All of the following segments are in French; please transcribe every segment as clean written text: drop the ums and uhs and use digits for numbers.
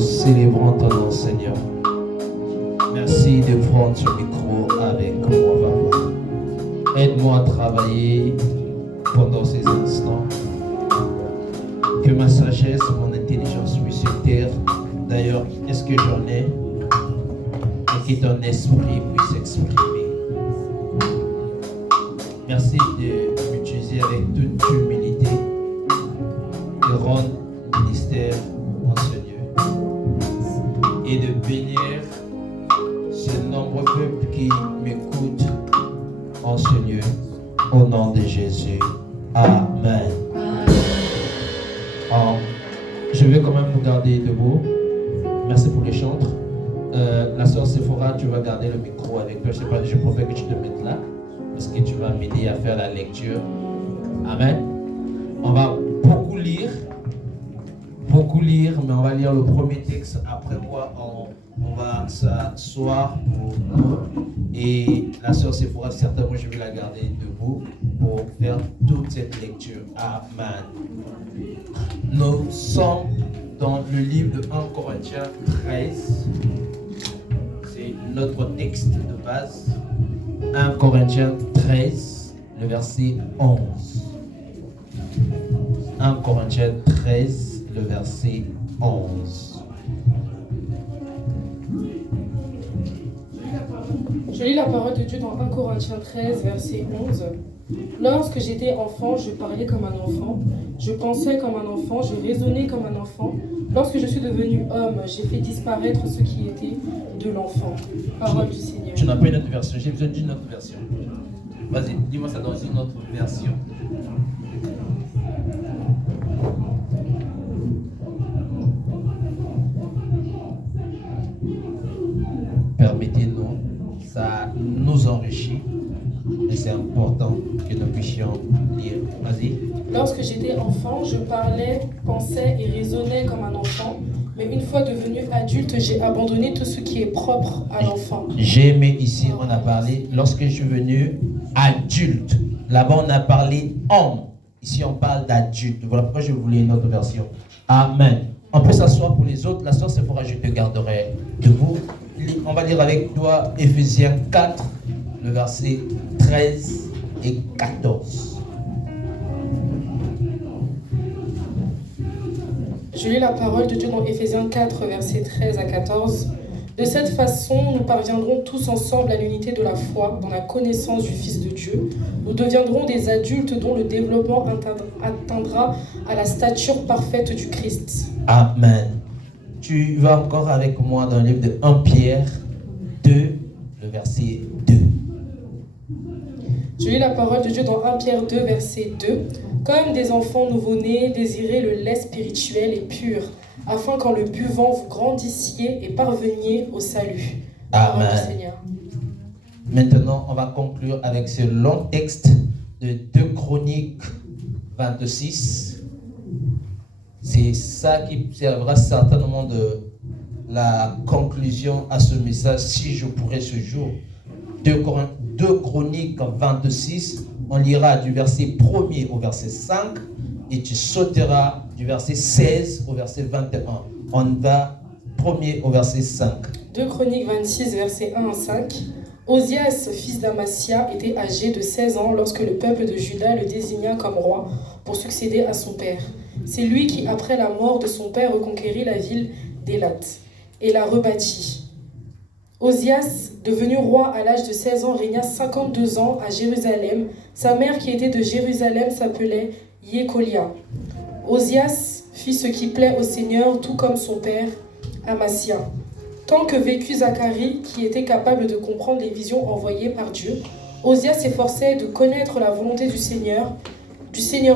célébrons ton nom, Seigneur. Merci de prendre ce micro avec moi, Papa. Aide-moi à travailler pendant ces instants. Que ma sagesse, mon intelligence puisse se taire. D'ailleurs, est-ce que j'en ai? Et que ton esprit puisse s'exprimer. Merci de m'utiliser avec toute humilité, de rendre ministère en ce lieu et de bénir ce nombreux peuple qui m'écoute en ce lieu. Au nom de Jésus. Amen. Je vais quand même nous garder debout. Merci pour les chantres. La sœur Sephora, tu vas garder le micro avec toi. Je préfère que tu te mettes là parce que tu vas m'aider à faire la lecture. Amen. On va beaucoup lire, mais on va lire le premier texte. Après quoi, on va s'asseoir pour nous. Et la sœur Sephora, certainement, je vais la garder debout pour faire toute cette lecture. Amen. Nous sommes dans le livre de 1 Corinthiens 13. C'est notre texte de base. 1 Corinthiens 13, le verset 11. 1 Corinthiens 13, le verset 11. Je lis la parole de Dieu dans 1 Corinthiens 13, verset 11. Lorsque j'étais enfant, je parlais comme un enfant, je pensais comme un enfant, je raisonnais comme un enfant. Lorsque je suis devenu homme, j'ai fait disparaître ce qui était de l'enfant. Parole du Seigneur. Tu n'as pas une autre version, j'ai besoin d'une autre version. Vas-y, dis-moi ça dans une autre version. Permettez-nous, ça nous enrichit et c'est important que nous puissions lire. Vas-y. Lorsque j'étais enfant, je parlais, pensais et raisonnais comme un enfant. Mais une fois devenu adulte, j'ai abandonné tout ce qui est propre à l'enfant. J'ai aimé ici, on a parlé, lorsque je suis venu adulte. Là-bas, on a parlé homme. Ici, on parle d'adulte. Voilà pourquoi je voulais une autre version. Amen. On peut s'asseoir pour les autres. La sœur Sephora, je te garderai debout. On va lire avec toi Éphésiens 4, le verset 13 et 14. Je lis la parole de Dieu dans Éphésiens 4, versets 13 à 14. De cette façon, nous parviendrons tous ensemble à l'unité de la foi, dans la connaissance du Fils de Dieu. Nous deviendrons des adultes dont le développement atteindra à la stature parfaite du Christ. Amen. Tu vas encore avec moi dans le livre de 1 Pierre 2, le verset 2. Je lis la parole de Dieu dans 1 Pierre 2, verset 2. Comme des enfants nouveau-nés, désirez le lait spirituel et pur, afin qu'en le buvant, vous grandissiez et parveniez au salut. Amen. Parole du Seigneur. Maintenant, on va conclure avec ce long texte de 2 Chroniques 26. C'est ça qui servira certainement de la conclusion à ce message, si je pourrais ce jour. 2 Chroniques 26, on lira du verset 1er au verset 5 et tu sauteras du verset 16 au verset 21. On va 1er au verset 5. 2 Chroniques 26, versets 1 à 5. Osias, fils d'Amasia, était âgé de 16 ans lorsque le peuple de Juda le désigna comme roi pour succéder à son père. C'est lui qui, après la mort de son père, reconquérit la ville d'Élat et la rebâtit. Osias, devenu roi à l'âge de 16 ans, régna 52 ans à Jérusalem. Sa mère, qui était de Jérusalem, s'appelait Yécolia. Osias fit ce qui plaît au Seigneur, tout comme son père, Amasia. Tant que vécut Zacharie, qui était capable de comprendre les visions envoyées par Dieu, Osias s'efforçait de connaître la volonté du Seigneur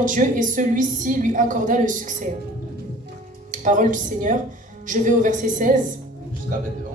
Dieu, et celui-ci lui accorda le succès. Parole du Seigneur, je vais au verset 16. Jusqu'à maintenant.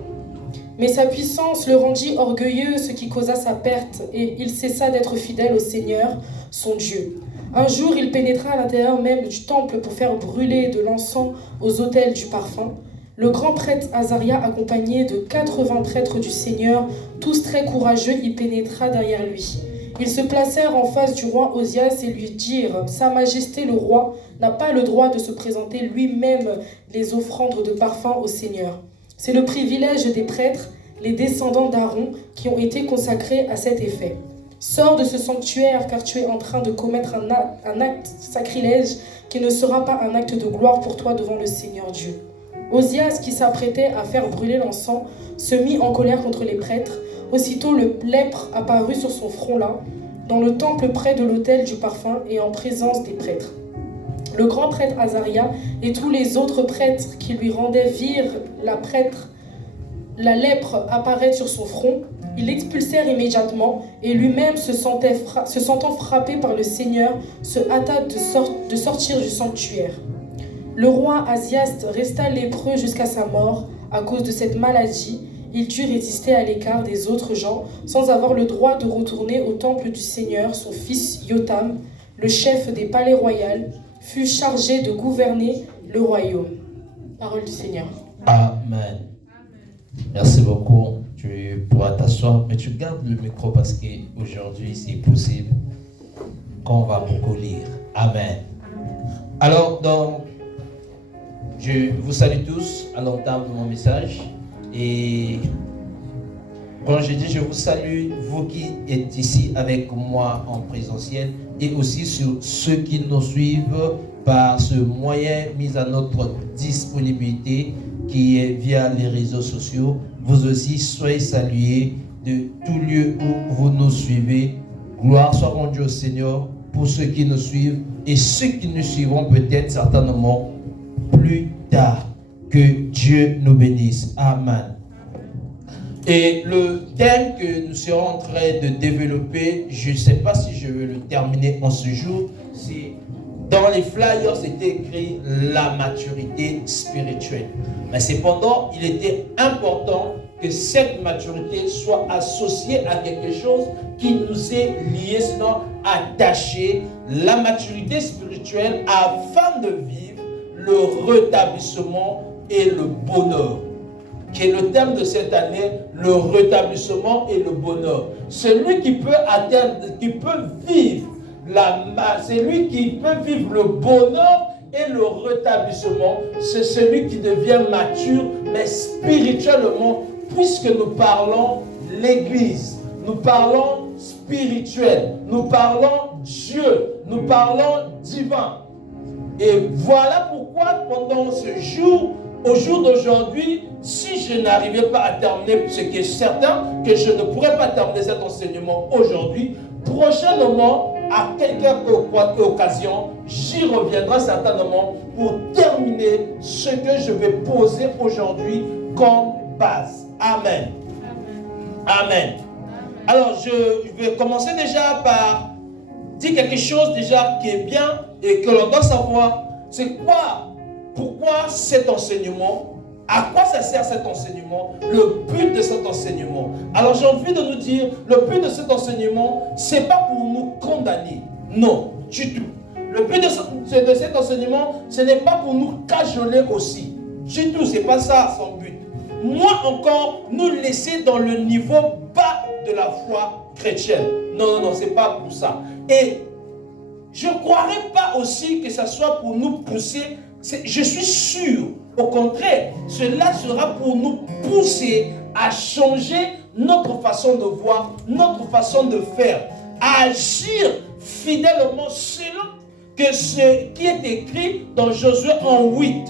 Mais sa puissance le rendit orgueilleux, ce qui causa sa perte, et il cessa d'être fidèle au Seigneur, son Dieu. Un jour, il pénétra à l'intérieur même du temple pour faire brûler de l'encens aux autels du parfum. Le grand prêtre Azaria, accompagné de 80 prêtres du Seigneur, tous très courageux, y pénétra derrière lui. Ils se placèrent en face du roi Osias et lui dirent « Sa Majesté le roi n'a pas le droit de se présenter lui-même les offrandes de parfum au Seigneur. C'est le privilège des prêtres, les descendants d'Aaron, qui ont été consacrés à cet effet. Sors de ce sanctuaire car tu es en train de commettre un acte sacrilège qui ne sera pas un acte de gloire pour toi devant le Seigneur Dieu. » Osias, qui s'apprêtait à faire brûler l'encens, se mit en colère contre les prêtres. Aussitôt le lèpre apparut sur son front là, dans le temple près de l'autel du parfum et en présence des prêtres. Le grand prêtre Azaria et tous les autres prêtres qui lui rendaient virent la lèpre apparaître sur son front. Ils l'expulsèrent immédiatement et lui-même se sentant frappé par le Seigneur, se hâta de sortir du sanctuaire. Le roi Asiaste resta lépreux jusqu'à sa mort à cause de cette maladie. Il dut résister à l'écart des autres gens sans avoir le droit de retourner au temple du Seigneur. Son fils Yotam, le chef des palais royaux, fut chargé de gouverner le royaume. Parole du Seigneur. Amen. Merci beaucoup. Tu pourras t'asseoir, mais tu gardes le micro parce qu'aujourd'hui, c'est possible qu'on va beaucoup lire. Amen. Alors, je vous salue tous à l'entame de mon message. Et quand je dis je vous salue, vous qui êtes ici avec moi en présentiel et aussi sur ceux qui nous suivent par ce moyen mis à notre disponibilité qui est via les réseaux sociaux, vous aussi soyez salués de tout lieu où vous nous suivez. Gloire soit rendue au Seigneur pour ceux qui nous suivent et ceux qui nous suivront peut-être certainement plus tard. Que Dieu nous bénisse. Amen. Et le thème que nous serons en train de développer, je ne sais pas si je vais le terminer en ce jour, c'est dans les flyers, c'était écrit la maturité spirituelle. Mais cependant, il était important que cette maturité soit associée à quelque chose qui nous est lié, sinon attaché, la maturité spirituelle afin de vivre le rétablissement et le bonheur, qui est le thème de cette année, le rétablissement et le bonheur. Celui qui peut atteindre, qui peut vivre celui qui peut vivre le bonheur et le rétablissement, c'est celui qui devient mature, mais spirituellement, puisque nous parlons l'Église, nous parlons spirituel, nous parlons Dieu, nous parlons divin. Et voilà pourquoi pendant ce jour, au jour d'aujourd'hui, si je n'arrivais pas à terminer, ce qui est certain, que je ne pourrais pas terminer cet enseignement aujourd'hui, prochainement, à quelque occasion, j'y reviendrai certainement pour terminer ce que je vais poser aujourd'hui comme base. Amen. Amen. Alors, je vais commencer déjà par dire quelque chose déjà qui est bien et que l'on doit savoir. C'est quoi? Pourquoi cet enseignement? À quoi ça sert cet enseignement? Le but de cet enseignement. Alors j'ai envie de nous dire, le but de cet enseignement, c'est pas pour nous condamner. Non, du tout. Le but de cet enseignement, ce n'est pas pour nous cajoler aussi. Du tout, c'est pas ça son but. Moi encore, nous laisser dans le niveau bas de la foi chrétienne. Non, c'est pas pour ça. Et je ne croirais pas aussi que ça soit pour nous pousser. Je suis sûr, au contraire, cela sera pour nous pousser à changer notre façon de voir, notre façon de faire, à agir fidèlement selon que ce qui est écrit dans Josué en 8.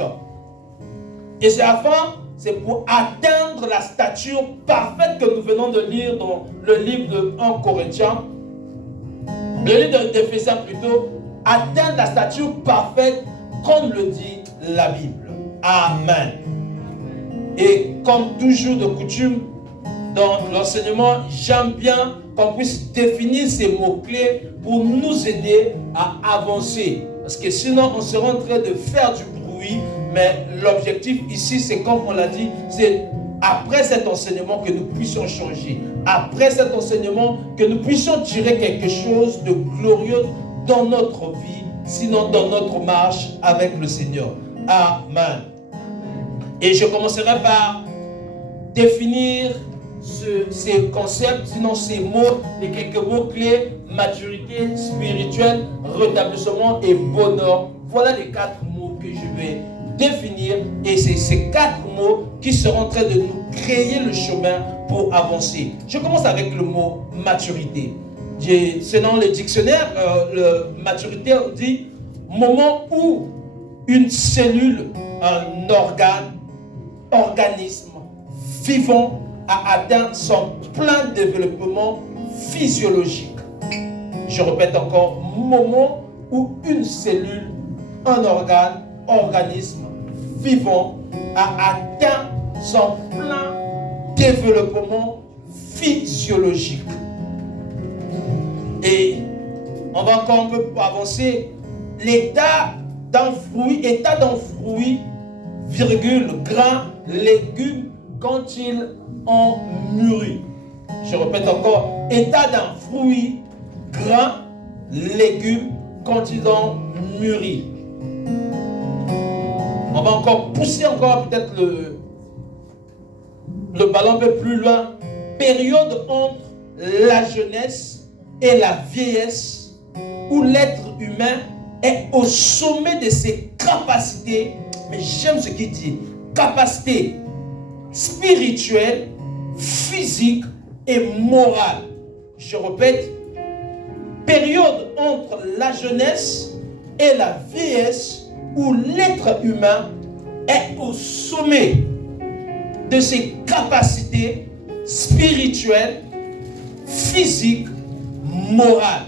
Et c'est pour atteindre la stature parfaite que nous venons de lire dans le livre de 1 Corinthiens, le livre d'Éphésiens plutôt, atteindre la stature parfaite comme le dit la Bible. Amen. Et comme toujours de coutume, dans l'enseignement, j'aime bien qu'on puisse définir ces mots-clés pour nous aider à avancer. Parce que sinon, on sera en train de faire du bruit. Mais l'objectif ici, c'est comme on l'a dit, c'est après cet enseignement que nous puissions changer. Après cet enseignement, que nous puissions tirer quelque chose de glorieux dans notre vie, sinon dans notre marche avec le Seigneur. Amen. Et je commencerai par définir ces concepts, sinon ces mots, les quelques mots clés, maturité spirituelle, rétablissement et bonheur. Voilà les 4 mots que je vais définir, et c'est ces 4 mots qui seront en train de nous créer le chemin pour avancer. Je commence avec le mot maturité. Selon le dictionnaire, maturité dit moment où une cellule, un organisme vivant a atteint son plein développement physiologique. Je répète encore, moment où une cellule, un organisme vivant a atteint son plein développement physiologique. Et on va encore un peu avancer. L'état d'un fruit, virgule, grain, légume, quand ils ont mûri. Je répète encore, état d'un fruit, grain, légume, quand ils ont mûri. On va encore pousser encore peut-être le ballon un peu plus loin. Période entre la jeunesse et la vieillesse, où l'être humain est au sommet de ses capacités, mais j'aime ce qu'il dit, capacités spirituelles, physiques et morales. Je répète, période entre la jeunesse et la vieillesse, où l'être humain est au sommet de ses capacités spirituelles, physiques, morales.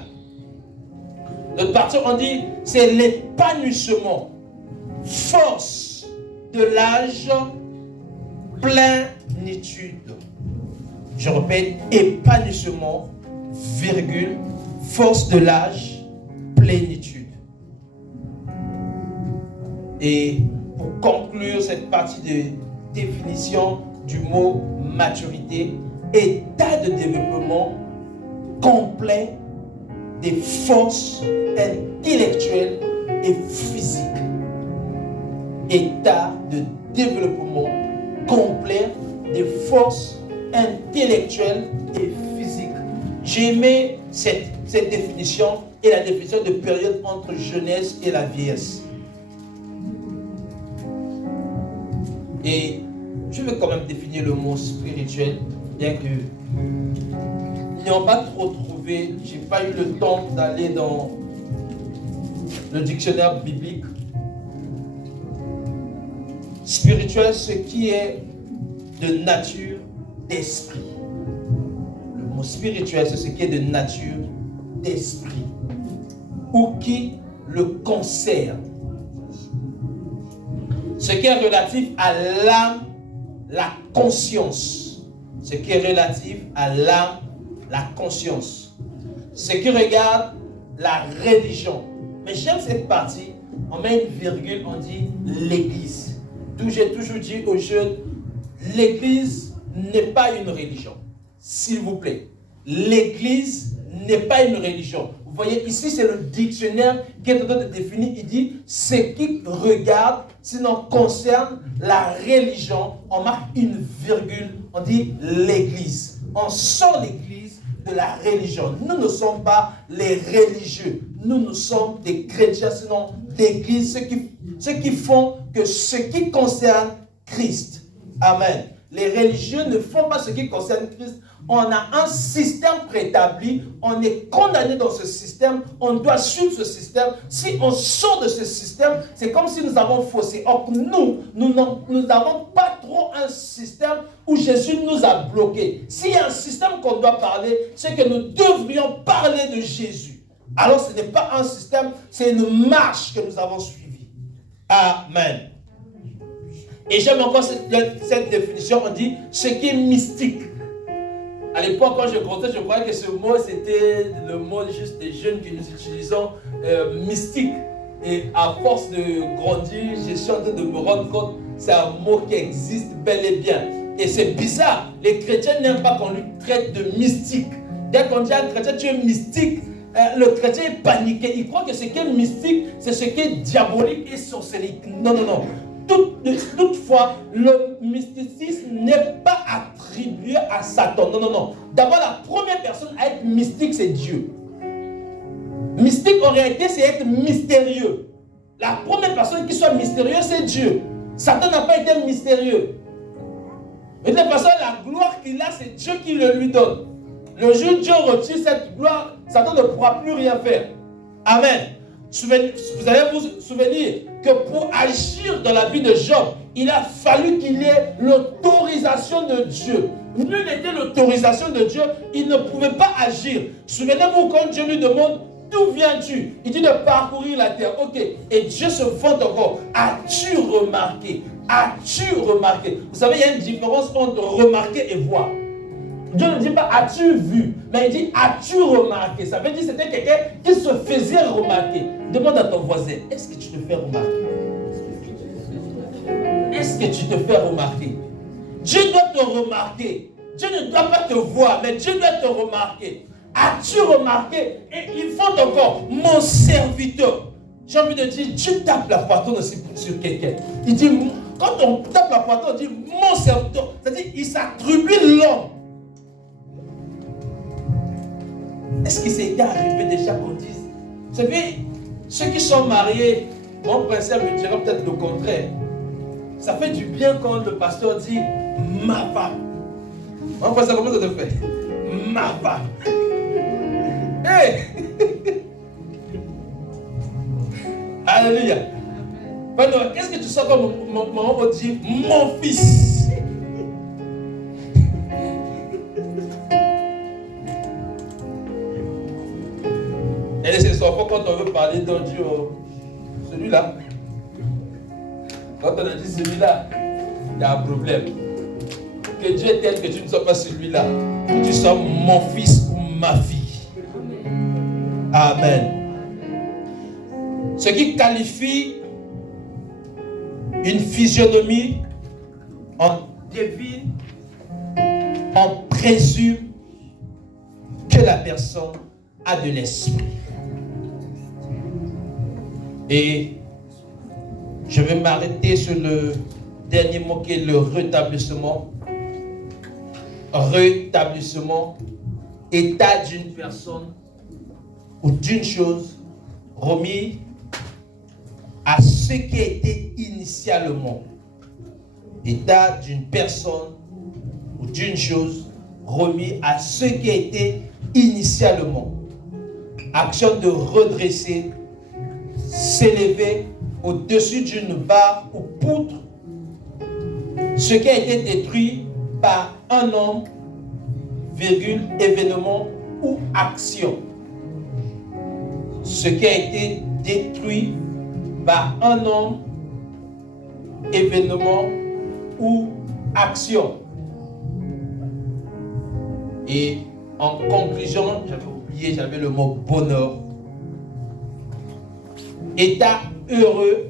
Notre partie, on dit, c'est l'épanouissement, force de l'âge, plénitude. Je répète, épanouissement, virgule, force de l'âge, plénitude. Et pour conclure cette partie de définition du mot maturité, état de développement complet des forces intellectuelles et physiques. État de développement complet des forces intellectuelles et physiques. J'ai aimé cette définition et la définition de période entre jeunesse et la vieillesse. Et je vais quand même définir le mot spirituel, bien que n'ayant pas trop trouvé, j'ai pas eu le temps d'aller dans le dictionnaire biblique. Spirituel, ce qui est de nature d'esprit. Le mot spirituel, c'est ce qui est de nature d'esprit, ou qui le concerne. Ce qui est relatif à l'âme, la conscience. Ce qui est relatif à l'âme, la conscience. Ce qui regarde la religion. Mais j'aime cette partie, on met une virgule, on dit l'église. D'où j'ai toujours dit aux jeunes, l'église n'est pas une religion. S'il vous plaît. L'église n'est pas une religion. Vous voyez, ici, c'est le dictionnaire qui est en train de définir. Il dit ce qui regarde, sinon concerne la religion. On marque une virgule, on dit l'église. On sort l'église de la religion. Nous ne sommes pas les religieux. Nous sommes des chrétiens, sinon d'église, ceux qui font que ce qui concerne Christ. Amen. Les religieux ne font pas ce qui concerne Christ. On a un système préétabli, on est condamné dans ce système, on doit suivre ce système. Si on sort de ce système, c'est comme si nous avons faussé. Or, nous n'avons pas trop un système où Jésus nous a bloqués. S'il y a un système qu'on doit parler, c'est que nous devrions parler de Jésus. Alors, ce n'est pas un système, c'est une marche que nous avons suivie. Amen. Et j'aime encore cette définition, on dit ce qui est mystique. À l'époque, quand je grandissais, je croyais que ce mot, c'était le mot juste des jeunes que nous utilisons, mystique. Et à force de grandir, je suis en train de me rendre compte, c'est un mot qui existe bel et bien. Et c'est bizarre, les chrétiens n'aiment pas qu'on lui traite de mystique. Dès qu'on dit à un chrétien, tu es mystique, le chrétien est paniqué. Il croit que ce qui est mystique, c'est ce qui est diabolique et sorcellerie. Non, non, non. Toutefois, le mysticisme n'est pas attribué à Satan. Non, non, non. D'abord, la première personne à être mystique, c'est Dieu. Mystique, en réalité, c'est être mystérieux. La première personne qui soit mystérieuse, c'est Dieu. Satan n'a pas été mystérieux. Et de toute façon, la gloire qu'il a, c'est Dieu qui le lui donne. Le jour où Dieu retire cette gloire, Satan ne pourra plus rien faire. Amen. Vous allez vous souvenir que pour agir dans la vie de Job, il a fallu qu'il ait l'autorisation de Dieu. Nul n'était l'autorisation de Dieu, il ne pouvait pas agir. Souvenez-vous quand Dieu lui demande, d'où viens-tu? Il dit de parcourir la terre. Ok. Et Dieu se vante encore. As-tu remarqué? As-tu remarqué? Vous savez, il y a une différence entre remarquer et voir. Dieu ne dit pas as-tu vu, mais il dit as-tu remarqué. Ça veut dire que c'était quelqu'un qui se faisait remarquer. Demande à ton voisin, est-ce que tu te fais remarquer? Est-ce que tu te fais remarquer? Dieu doit te remarquer. Dieu ne doit pas te voir, mais Dieu doit te remarquer. As-tu remarqué? Et il faut encore, mon serviteur. J'ai envie de dire, Dieu tape la poitrine aussi sur quelqu'un. Il dit, quand on tape la poitrine, on dit mon serviteur. C'est-à-dire, il s'attribue l'homme. Est-ce qu'il s'est arrivé déjà qu'on dise? Vous savez, ceux qui sont mariés, mon principe me dira peut-être le contraire. Ça fait du bien quand le pasteur dit ma femme. Mon principe, comment ça te fait? Ma femme. Hey! Alléluia. Qu'est-ce que tu sens quand maman va dire mon fils? Et c'est souvent quand on veut parler d'un Dieu, celui-là. Quand on a dit celui-là, il y a un problème. Que Dieu est tel que tu ne sois pas celui-là. Que tu sois mon fils ou ma fille. Amen. Ce qui qualifie une physionomie, on devine, on présume que la personne a de l'esprit. Et je vais m'arrêter sur le dernier mot qui est le rétablissement. Rétablissement, état d'une personne ou d'une chose remis à ce qui a été initialement. État d'une personne ou d'une chose remis à ce qui a été initialement. Action de redresser, s'élever au-dessus d'une barre ou poutre, ce qui a été détruit par un homme, virgule, événement ou action. Ce qui a été détruit par un homme, événement ou action. Et en conclusion, j'avais oublié, j'avais le mot bonheur. État heureux,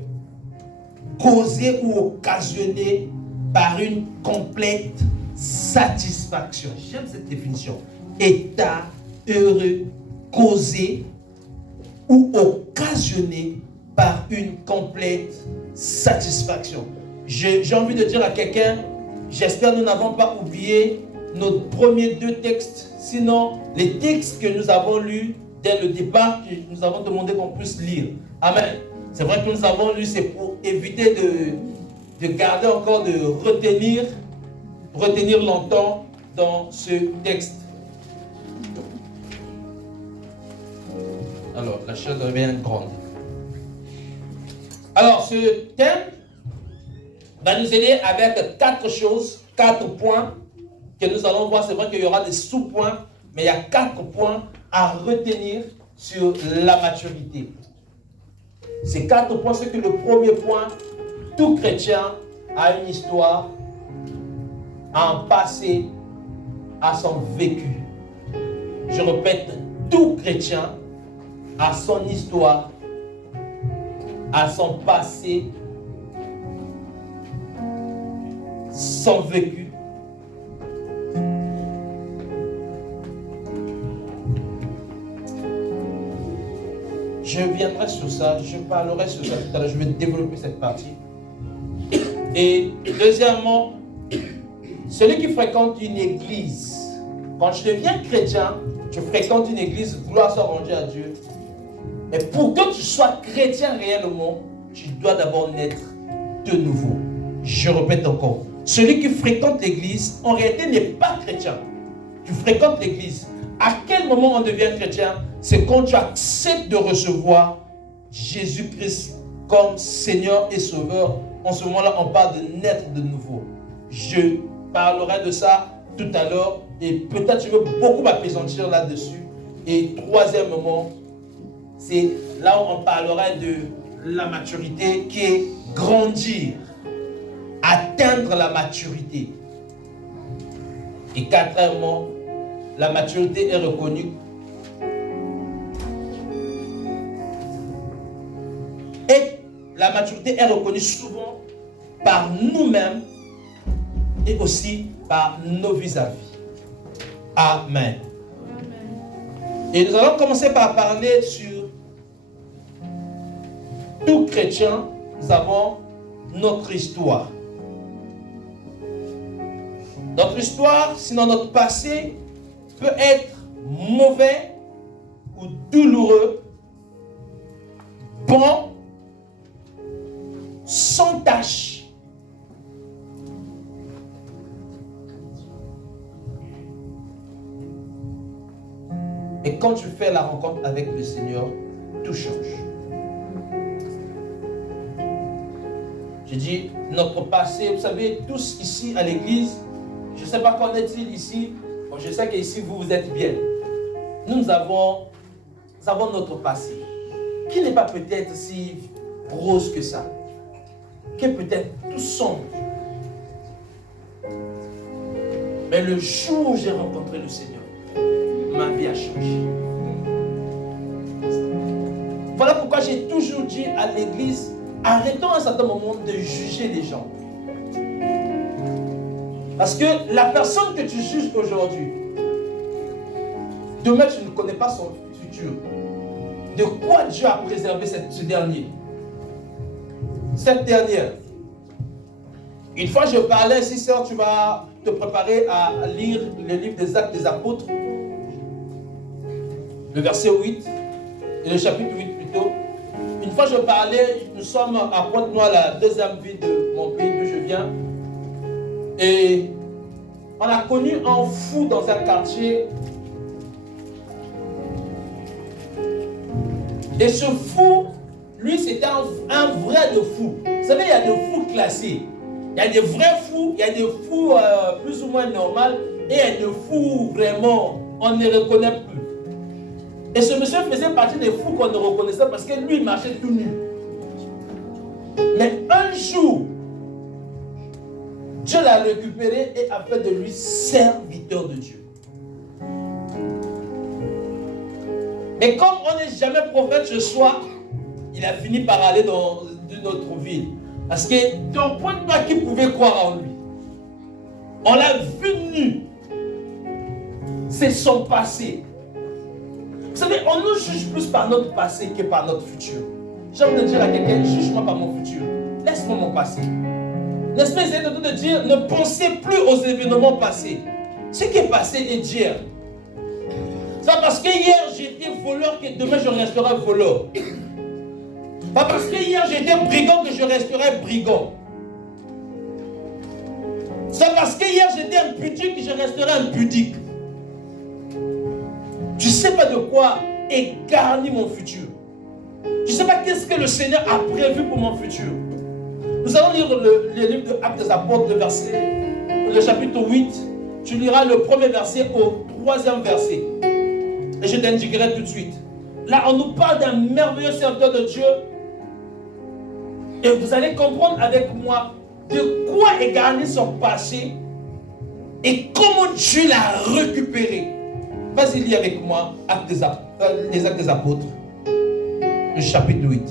causé ou occasionné par une complète satisfaction. J'aime cette définition. État heureux, causé ou occasionné par une complète satisfaction. J'ai envie de dire à quelqu'un, j'espère que nous n'avons pas oublié nos premiers deux textes, sinon les textes que nous avons lus dès le départ, que nous avons demandé qu'on puisse lire. Amen. C'est vrai que nous avons lu, c'est pour éviter de garder encore, de retenir longtemps dans ce texte. Alors, la chose devient grande. Alors, ce thème va nous aider avec 4 choses, 4 points que nous allons voir. C'est vrai qu'il y aura des sous-points, mais il y a 4 points à retenir sur la maturité. Ces 4 points, c'est que le premier point, tout chrétien a une histoire, a un passé, a son vécu. Je répète, tout chrétien a son histoire, a son passé, son vécu. Je viendrai sur ça, je parlerai sur ça tout à l'heure, je vais développer cette partie. Et deuxièmement, celui qui fréquente une église, quand je deviens chrétien, je fréquente une église, gloire soit rendue à Dieu. Mais pour que tu sois chrétien réellement, tu dois d'abord naître de nouveau. Je répète encore, celui qui fréquente l'église, en réalité n'est pas chrétien. Tu fréquentes l'église. À quel moment on devient chrétien? C'est quand tu acceptes de recevoir Jésus-Christ comme Seigneur et Sauveur. En ce moment-là, on parle de naître de nouveau. Je parlerai de ça tout à l'heure et peut-être je veux beaucoup m'appesantir là-dessus. Et troisièmement, c'est là où on parlera de la maturité qui est grandir, atteindre la maturité. Et quatrièmement, la maturité est reconnue. Et la maturité est reconnue souvent par nous-mêmes et aussi par nos vis-à-vis. Amen. Et nous allons commencer par parler sur tout chrétien, nous avons notre histoire. Notre histoire, sinon notre passé, peut être mauvais ou douloureux, bon, sans tache. Et quand tu fais la rencontre avec le Seigneur, tout change. Je dis, notre passé, vous savez, tous ici à l'église, je ne sais pas qu'en est-il ici, bon, je sais qu'ici vous êtes bien. Nous avons notre passé, qui n'est pas peut-être si rose que ça, qui est peut-être tout sombre. Mais le jour où j'ai rencontré le Seigneur, ma vie a changé. Voilà pourquoi j'ai toujours dit à l'église, arrêtons à un certain moment de juger les gens. Parce que la personne que tu juges aujourd'hui, demain tu ne connais pas son futur. De quoi Dieu a préservé ce dernier? Cette dernière. Une fois je parlais, si sœur, tu vas te préparer à lire le livre des Actes des Apôtres, le verset 8, et le chapitre 8 plutôt. Une fois je parlais, nous sommes à Pointe-Noire, la deuxième ville de mon pays d'où je viens. Et on a connu un fou dans un quartier. Et ce fou, lui, c'était un vrai de fou. Vous savez, il y a des fous classés. Il y a des vrais fous, il y a des fous plus ou moins normaux, et il y a des fous vraiment, on ne les reconnaît plus. Et ce monsieur faisait partie des fous qu'on ne reconnaissait parce que lui, il marchait tout nu. Mais un jour, Dieu l'a récupéré et a fait de lui serviteur de Dieu. Et comme on n'est jamais prophète ce soir, il a fini par aller dans une autre ville. Parce que d'un point de vue qui pouvait croire en lui, on l'a vu nu. C'est son passé. Vous savez, on nous juge plus par notre passé que par notre futur. J'ai envie de dire à quelqu'un, juge-moi par mon futur. Laisse-moi mon passé. N'est-ce pas, essayer de dire, ne pensez plus aux événements passés. Ce qui est passé est d'hier. C'est parce que hier j'étais voleur que demain je resterai voleur. Pas parce que hier j'étais brigand que je resterai brigand. C'est parce que hier j'étais impudique que je resterai impudique. Je ne sais pas de quoi est garni mon futur. Je ne sais pas qu'est-ce que le Seigneur a prévu pour mon futur. Nous allons lire le livre de Actes des Apôtres, le chapitre 8. Tu liras le premier verset au troisième verset. Et je t'indiquerai tout de suite. Là, on nous parle d'un merveilleux serviteur de Dieu. Et vous allez comprendre avec moi de quoi est garni son passé et comment Dieu l'a récupéré. Vas-y, lis avec moi les Actes des Apôtres, le chapitre 8,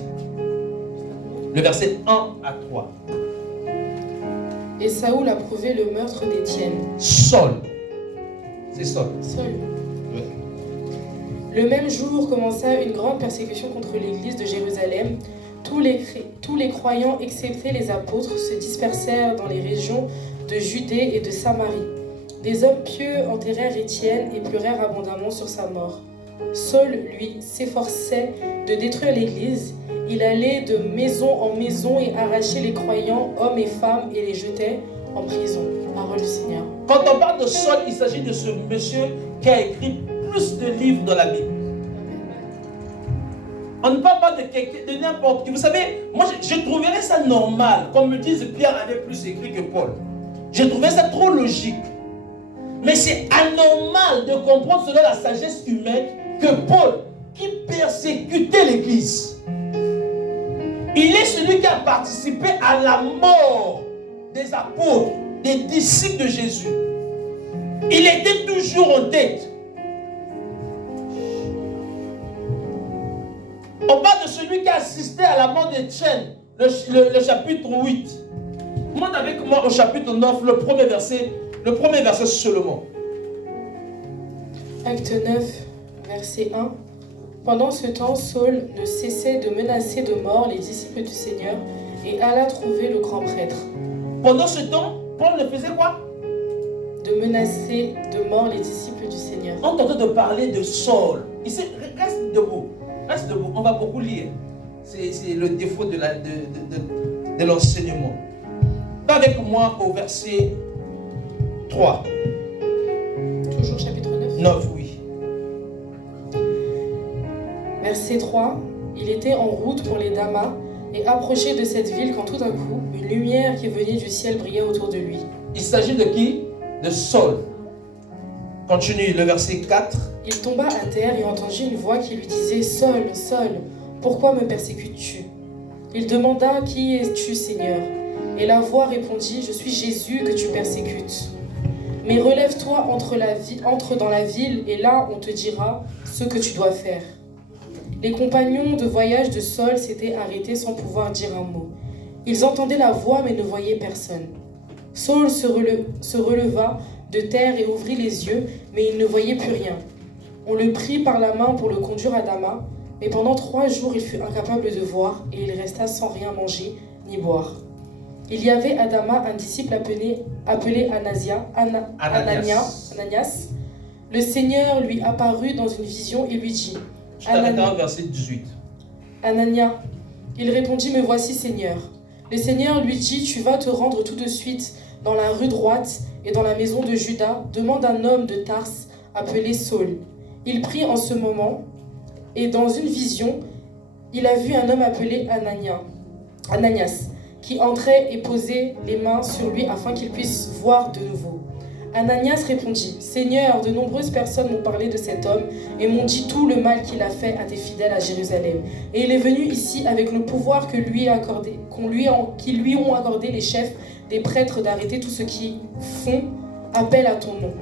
le verset 1 à 3. Et Saül a prouvé le meurtre d'Étienne. Saul. C'est Saul. Saül. Oui. Le même jour commença une grande persécution contre l'église de Jérusalem. Tous les croyants, excepté les apôtres, se dispersèrent dans les régions de Judée et de Samarie. Des hommes pieux enterrèrent Étienne et pleurèrent abondamment sur sa mort. Saul, lui, s'efforçait de détruire l'Église. Il allait de maison en maison et arrachait les croyants, hommes et femmes, et les jetait en prison. Parole du Seigneur. Quand on parle de Saul, il s'agit de ce monsieur qui a écrit plus de livres dans la Bible. On ne parle pas de quelqu'un, de n'importe qui. Vous savez, moi je trouverais ça normal. Comme me disent, Pierre avait plus écrit que Paul. Je trouvais ça trop logique. Mais c'est anormal de comprendre selon la sagesse humaine que Paul, qui persécutait l'Église, il est celui qui a participé à la mort des apôtres, des disciples de Jésus. Il était toujours en tête. On parle de celui qui a assisté à la mort d'Étienne, le chapitre 8. Monte avec moi au chapitre 9, le premier verset seulement. Acte 9, verset 1. Pendant ce temps, Saul ne cessait de menacer de mort les disciples du Seigneur et alla trouver le grand prêtre. Pendant ce temps, Paul ne faisait quoi? De menacer de mort les disciples du Seigneur. On est en train de parler de Saul. Ici, reste debout. Reste debout. On va beaucoup lire. C'est le défaut de l'enseignement. Va avec moi au verset 3. Toujours chapitre 9. 9, oui. Verset 3. Il était en route pour les Damas et approchait de cette ville quand tout à coup, une lumière qui venait du ciel brillait autour de lui. Il s'agit de qui? De Saul. Continue le verset 4. Il tomba à terre et entendit une voix qui lui disait « Saul, Saul, pourquoi me persécutes-tu » Il demanda « Qui es-tu, Seigneur ?» Et la voix répondit « Je suis Jésus que tu persécutes. Mais relève-toi, entre dans la ville et là on te dira ce que tu dois faire. » Les compagnons de voyage de Saul s'étaient arrêtés sans pouvoir dire un mot. Ils entendaient la voix mais ne voyaient personne. Saul se releva de terre et ouvrit les yeux, mais il ne voyait plus rien. On le prit par la main pour le conduire à Damas, mais pendant 3 jours il fut incapable de voir et il resta sans rien manger ni boire. Il y avait à Damas un disciple appelé Ananias. Le Seigneur lui apparut dans une vision et lui dit Je t'arrête au verset 18. Anania. Il répondit, me voici Seigneur. Le Seigneur lui dit, tu vas te rendre tout de suite dans la rue droite et dans la maison de Judas, demande un homme de Tarse appelé Saul. Il prit en ce moment et dans une vision, il a vu un homme appelé Ananias qui entrait et posait les mains sur lui afin qu'il puisse voir de nouveau. Ananias répondit, Seigneur, de nombreuses personnes m'ont parlé de cet homme et m'ont dit tout le mal qu'il a fait à tes fidèles à Jérusalem. Et il est venu ici avec le pouvoir qui lui ont accordé les chefs des prêtres d'arrêter tous ceux qui font appel à ton nom.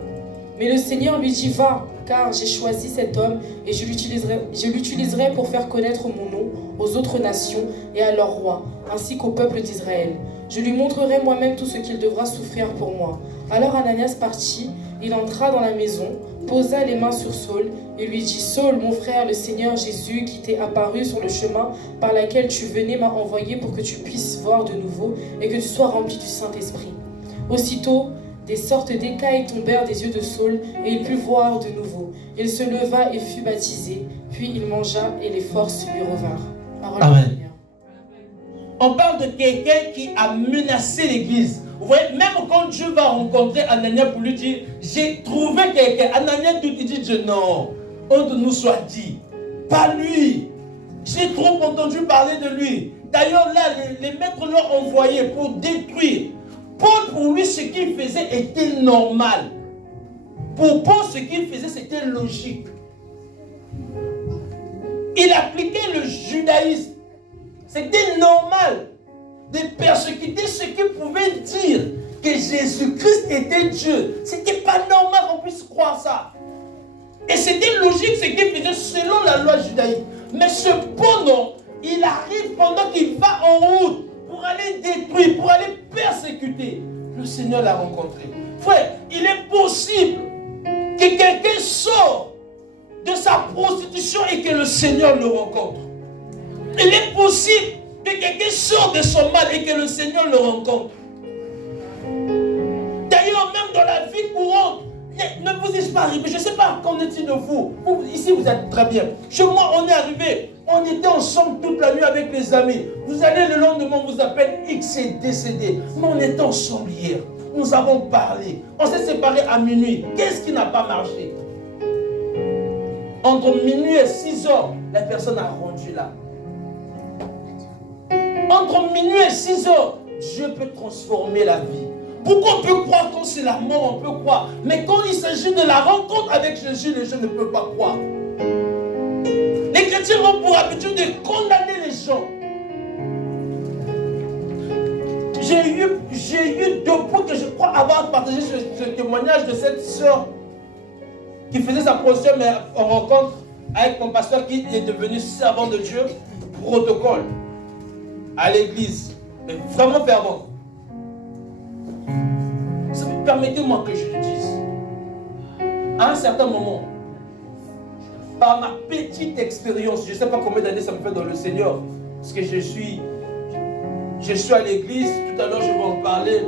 Mais le Seigneur lui dit, va, car j'ai choisi cet homme et je l'utiliserai pour faire connaître mon nom aux autres nations et à leurs rois, ainsi qu'au peuple d'Israël. Je lui montrerai moi-même tout ce qu'il devra souffrir pour moi. Alors Ananias partit, il entra dans la maison, posa les mains sur Saul et lui dit, Saul, mon frère, le Seigneur Jésus qui t'est apparu sur le chemin par lequel tu venais m'a envoyé pour que tu puisses voir de nouveau et que tu sois rempli du Saint-Esprit. Aussitôt, des sortes d'écailles tombèrent des yeux de Saul et il put voir de nouveau. Il se leva et fut baptisé, puis il mangea et les forces lui revinrent. Parole Amen. du Seigneur. On parle de quelqu'un qui a menacé l'église. Vous voyez, même quand Dieu va rencontrer Ananias pour lui dire, j'ai trouvé quelqu'un. Ananias tout dit, Dieu, non, honte nous soit dit. Pas lui. J'ai trop entendu parler de lui. D'ailleurs, là, les maîtres l'ont envoyé pour détruire. Paul, pour lui, ce qu'il faisait était normal. Pour Paul, ce qu'il faisait, c'était logique. Il appliquait le judaïsme. C'était normal de persécuter ceux qui pouvaient dire que Jésus-Christ était Dieu. C'était pas normal qu'on puisse croire ça. Et c'était logique ce qu'il faisait selon la loi judaïque. Mais cependant, il arrive pendant qu'il va en route pour aller détruire, pour aller persécuter. Le Seigneur l'a rencontré. Frère, il est possible que quelqu'un sorte de sa prostitution et que le Seigneur le rencontre. Il est possible que quelqu'un sort de son mal et que le Seigneur le rencontre. D'ailleurs, même dans la vie courante, ne vous est pas arrivé. Je ne sais pas qu'en est-il de vous. Ici, vous êtes très bien. Chez moi, on est arrivé. On était ensemble toute la nuit avec les amis. Vous allez le lendemain, on vous appelle X est décédé. Mais on était ensemble hier. Nous avons parlé. On s'est séparés à minuit. Qu'est-ce qui n'a pas marché? Entre minuit et 6 heures, la personne a rendu là. Entre minuit et 6 heures, Dieu peut transformer la vie. Pourquoi on peut croire quand c'est la mort, on peut croire. Mais quand il s'agit de la rencontre avec Jésus, les gens ne peuvent pas croire. Les chrétiens ont pour habitude de condamner les gens. J'ai eu 2 points que je crois avoir partagé ce témoignage de cette sœur qui faisait sa procession, mais en rencontre avec mon pasteur qui est devenu servant de Dieu, protocole, à l'église, mais vraiment fervent. Permettez-moi que je le dise. À un certain moment, par ma petite expérience, je ne sais pas combien d'années ça me fait dans le Seigneur, parce que je suis à l'église, tout à l'heure je vais en parler.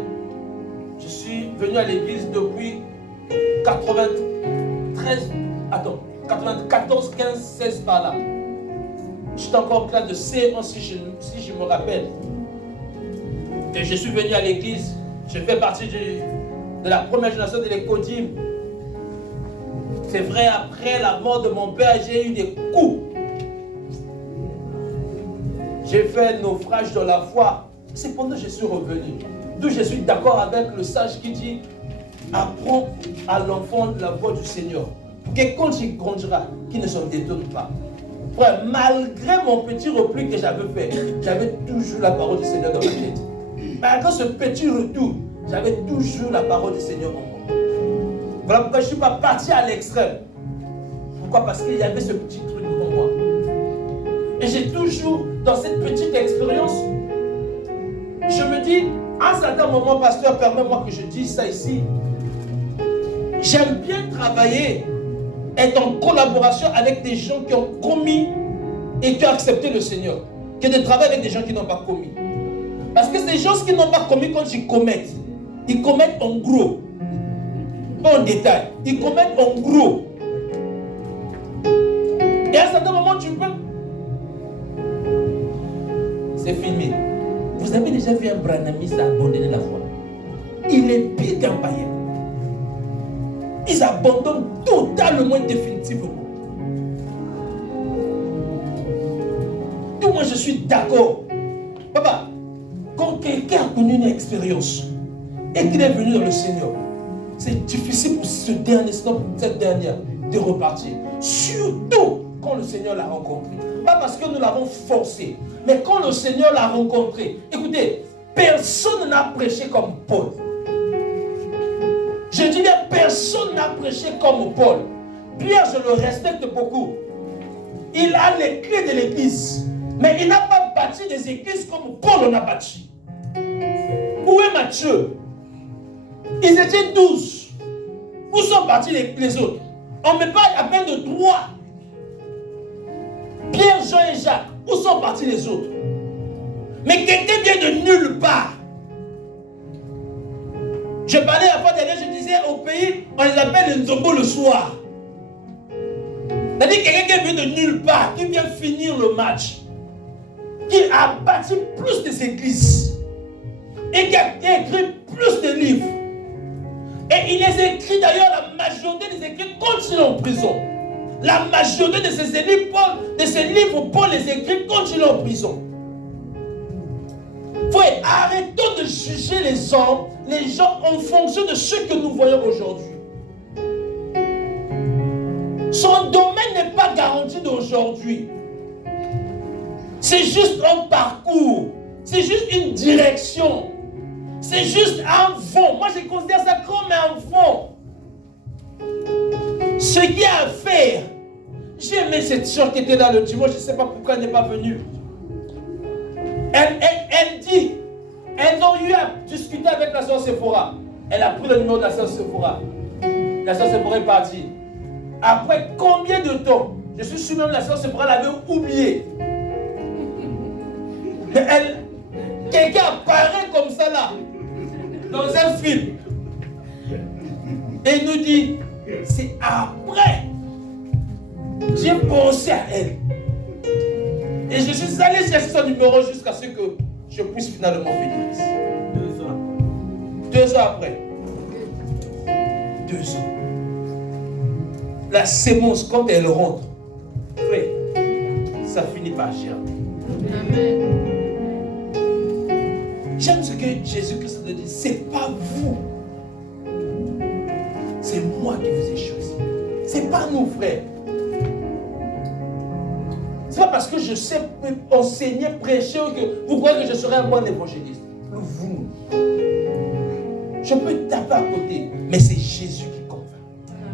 Je suis venu à l'église depuis 94, 15, 16 par là. J'étais encore en classe de C1 si je me rappelle. Et je suis venu à l'église, je fais partie de la première génération de l'Écodim. C'est vrai, après la mort de mon père, j'ai eu des coups. J'ai fait naufrage dans la foi. Cependant, je suis revenu. D'où je suis d'accord avec le sage qui dit: apprends à l'enfant la voix du Seigneur, pour que quand il grandira, qu'il ne s'en détourne pas. Frère, malgré mon petit repli que j'avais fait, j'avais toujours la parole du Seigneur dans ma tête. Malgré ce petit retour, j'avais toujours la parole du Seigneur en moi. Voilà pourquoi je ne suis pas parti à l'extrême. Pourquoi? Parce qu'il y avait ce petit truc en moi. Et j'ai toujours, dans cette petite expérience, je me dis, à un certain moment, pasteur, permets-moi que je dise ça ici. J'aime bien travailler, être en collaboration avec des gens qui ont commis et qui ont accepté le Seigneur, que de travailler avec des gens qui n'ont pas commis. Parce que ces gens qui n'ont pas commis, quand ils commettent en gros, pas en détail, ils commettent en gros. Et à un certain moment, tu peux... C'est filmé. Vous avez déjà vu un branamiste abandonner la foi? Il est pire qu'un païen. Ils abandonnent totalement, définitivement. Donc moi je suis d'accord. Papa, quand quelqu'un a connu une expérience et qu'il est venu dans le Seigneur, c'est difficile pour cette dernière de repartir. Surtout quand le Seigneur l'a rencontré. Pas parce que nous l'avons forcé, mais quand le Seigneur l'a rencontré. Écoutez, personne n'a prêché comme Paul. Je dis bien, personne n'a prêché comme Paul. Pierre, je le respecte beaucoup. Il a les clés de l'église. Mais il n'a pas bâti des églises comme Paul en a bâti. Où est Matthieu? Ils étaient 12. Où sont partis les autres? On ne met pas à peine de 3. Pierre, Jean et Jacques. Où sont partis les autres? Mais quelqu'un vient de nulle part. Je parlais la fois dernière, je disais au pays, on les appelle les Nzombo le soir. C'est-à-dire quelqu'un qui vient de nulle part, qui vient finir le match, qui a bâti plus des églises et qui a écrit plus de livres. Et il les écrit d'ailleurs, la majorité des écrits quand il est en prison. La majorité de ces livres, Paul les écrit quand il est en prison. Frère, arrêtons de juger les hommes, les gens en fonction de ce que nous voyons aujourd'hui. Son domaine n'est pas garanti d'aujourd'hui. C'est juste un parcours. C'est juste une direction. C'est juste un vent. Moi, je considère ça comme un vent. Ce qu'il y a à faire. J'ai aimé cette soeur qui était là le dimanche. Je ne sais pas pourquoi elle n'est pas venue. Elle dit, elles ont eu à discuter avec la soeur Sephora. Elle a pris le numéro de la soeur Sephora. La soeur Sephora est partie. Après combien de temps? Je suis sûr même que la soeur Sephora l'avait oublié. Mais quelqu'un apparaît comme ça là, dans un film. Et il nous dit, c'est après. J'ai pensé à elle. Et je suis allé chercher son numéro jusqu'à ce que je puisse finalement venir. 2 ans après. 2 ans. La sémence, quand elle rentre, ça finit par germer. Amen. J'aime ce que Jésus-Christ nous dit. C'est pas vous. C'est moi qui vous ai choisi. C'est pas nous, frères. C'est pas parce que je sais enseigner, prêcher que vous croyez que je serai un bon évangéliste. Vous. Je peux taper à côté, mais c'est Jésus qui convainc.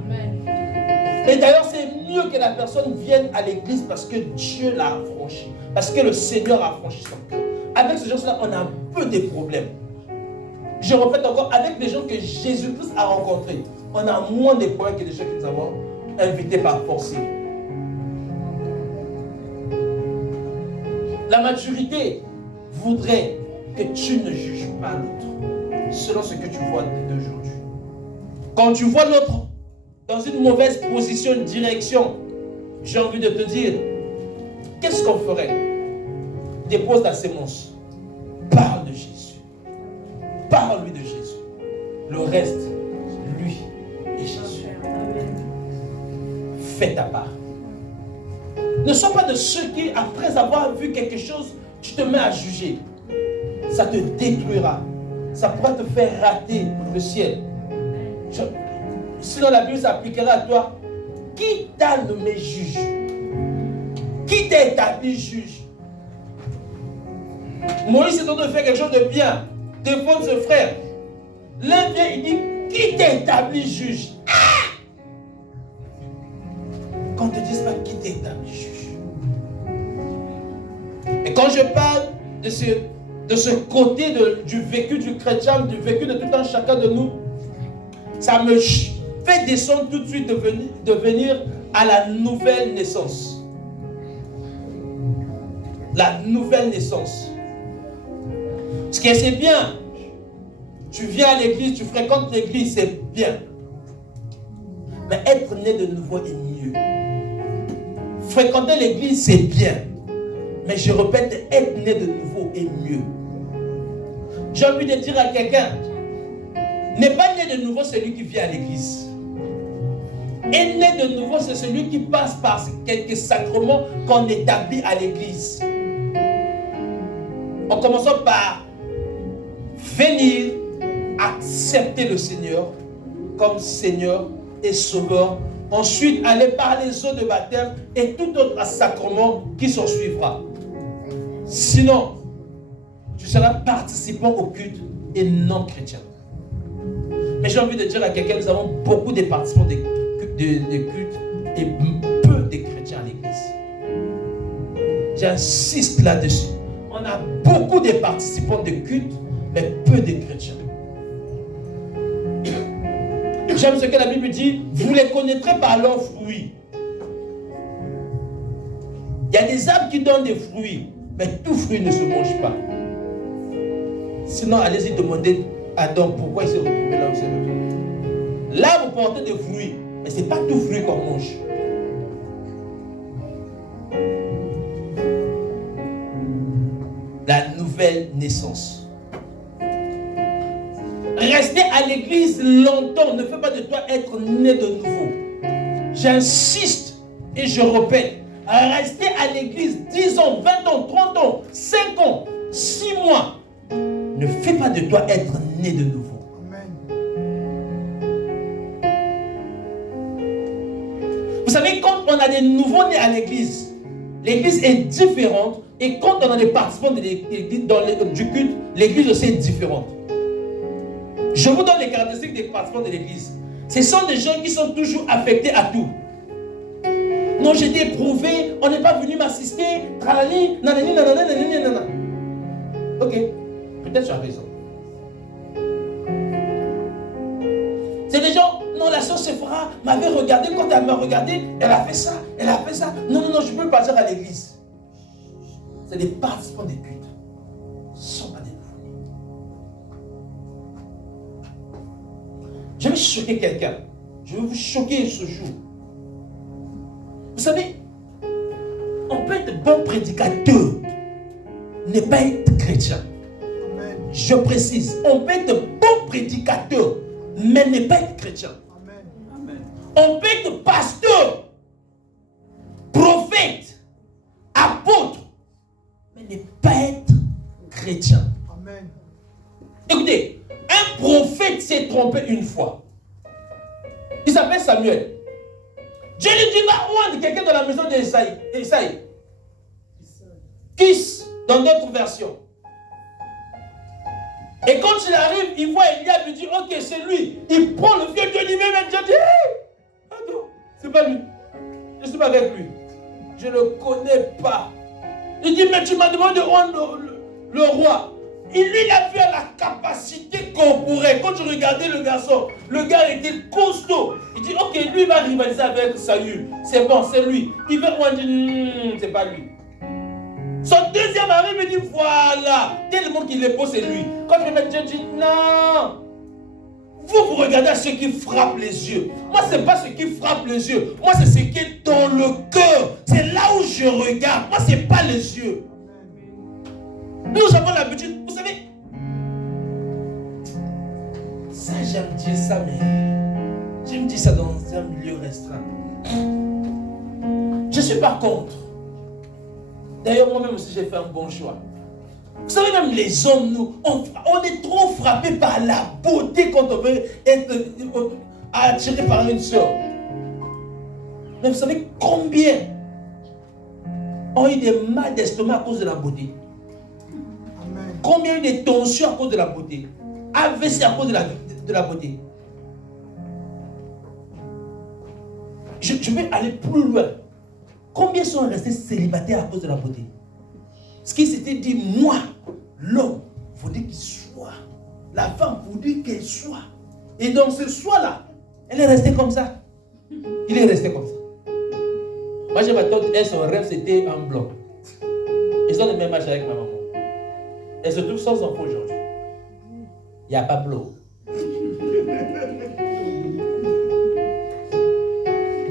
Amen. Et d'ailleurs, c'est mieux que la personne vienne à l'église parce que Dieu l'a affranchi. Parce que le Seigneur a affranchi son cœur. Avec ces gens-là, on a un peu de problèmes. Je répète encore, avec les gens que Jésus-Christ a rencontrés, on a moins de problèmes que les gens que nous avons invités par force. La maturité voudrait que tu ne juges pas l'autre selon ce que tu vois d'aujourd'hui. Quand tu vois l'autre dans une mauvaise position, une direction, j'ai envie de te dire, qu'est-ce qu'on ferait? Dépose la sémence. Parle de Jésus. Parle-lui de Jésus. Le reste, lui et Jésus. Fais ta part. Ne sois pas de ceux qui, après avoir vu quelque chose, tu te mets à juger. Ça te détruira. Ça pourra te faire rater le ciel. Sinon la Bible s'appliquera à toi. Qui t'a nommé juge? Qui t'a établi juge? Moïse est en train de faire quelque chose de bien. Défendre ce frère. L'un vient, il dit, qui t'a établi juge? Qu'on ne te dise pas qui t'a établi juge. Et quand je parle de ce côté du vécu du chrétien, du vécu de tout un chacun de nous, ça me fait descendre tout de suite de venir à la nouvelle naissance. La nouvelle naissance. Ce qui est bien, tu viens à l'église, tu fréquentes l'église, c'est bien. Mais être né de nouveau est mieux. Fréquenter l'église, c'est bien. Mais je répète, être né de nouveau est mieux. J'ai envie de dire à quelqu'un, n'est pas né de nouveau celui qui vient à l'église. Être né de nouveau, c'est celui qui passe par quelques sacrements qu'on établit à l'église. En commençant par venir accepter le Seigneur comme Seigneur et Sauveur. Ensuite, aller par les eaux de baptême et tout autre sacrement qui s'en suivra. Sinon, tu seras participant au culte et non chrétien. Mais j'ai envie de dire à quelqu'un, nous avons beaucoup de participants de culte et peu de chrétiens à l'église. J'insiste là-dessus. On a beaucoup de participants de culte, mais peu de chrétiens. J'aime ce que la Bible dit, vous les connaîtrez par leurs fruits. Il y a des arbres qui donnent des fruits, mais tout fruit ne se mange pas. Sinon, allez-y demander à Adam pourquoi il s'est retrouvé là où il s'est retrouvé. Là, vous portez des fruits, mais ce n'est pas tout fruit qu'on mange. La nouvelle naissance. Rester à l'église longtemps ne fait pas de toi être né de nouveau. J'insiste et je répète, rester à l'église 10 ans, 20 ans, 30 ans, 5 ans, 6 mois ne fait pas de toi être né de nouveau. Amen. Vous savez, quand on a des nouveaux-nés à l'église est différente, et quand on a des participants de du culte, l'église aussi est différente. Je vous donne les caractéristiques des participants de l'église. Ce sont des gens qui sont toujours affectés à tout. Non, j'ai été éprouvé, on n'est pas venu m'assister, tralali, nanani, nanana, nanani, nanana. Ok, peut-être tu as raison. C'est des gens, non, la sœur Sephora m'avait regardé, quand elle m'a regardé, elle a fait ça, elle a fait ça. Non, non, non, je peux partir à l'église. C'est des participants des cultes. Je vais choquer quelqu'un. Je vais vous choquer ce jour. Vous savez, on peut être bon prédicateur, ne pas être chrétien. Amen. Je précise, on peut être bon prédicateur, mais ne pas être chrétien. Amen. On peut être pasteur, prophète, apôtre, mais ne pas être chrétien. Amen. Écoutez, un prophète s'est trompé une fois. Il s'appelle Samuel. Dieu lui dit, va oindre quelqu'un dans la maison d'Esaïe. Kis, dans d'autres versions. Et quand il arrive, il voit Eliab, il dit, ok, c'est lui. Il prend le vieux Dieu lui-même et Dieu dit, hey, attends, c'est pas lui. Je ne suis pas avec lui. Je ne le connais pas. Il dit, mais tu m'as demandé de oindre le roi. Il lui a vu à la capacité corporelle. Quand je regardais le garçon, le gars était costaud. Il dit, ok, lui il va rivaliser avec Saül. C'est bon, c'est lui. Il va oindre, c'est pas lui. Son deuxième arrive et dit, voilà, tellement qu'il est beau, c'est lui. Quand je me dis, non. Vous regardez ce qui frappe les yeux. Moi, ce n'est pas ce qui frappe les yeux. Moi, c'est ce qui est dans le cœur. C'est là où je regarde. Moi, ce n'est pas les yeux. Nous avons l'habitude, vous savez, ça j'aime dire ça, mais j'aime dire ça dans un milieu restreint. Je ne suis pas contre. D'ailleurs, moi-même aussi, j'ai fait un bon choix. Vous savez, même les hommes, nous, on est trop frappés par la beauté quand on veut être attiré par une soeur. Mais vous savez combien ont eu des mal d'estomac à cause de la beauté? Combien il y a eu des tensions à cause de la beauté? AVC à cause de la beauté. Je vais aller plus loin. Combien sont restés célibataires à cause de la beauté? Ce qui s'était dit, moi, l'homme, il faudrait qu'il soit. La femme, il faudrait qu'elle soit. Et dans ce soi-là, elle est restée comme ça. Il est resté comme ça. Moi, j'ai ma tante, elle, son rêve, c'était un blanc. Ils ont le même âge avec ma maman. Elle se trouve sans enfant aujourd'hui. Il n'y a pas blanc.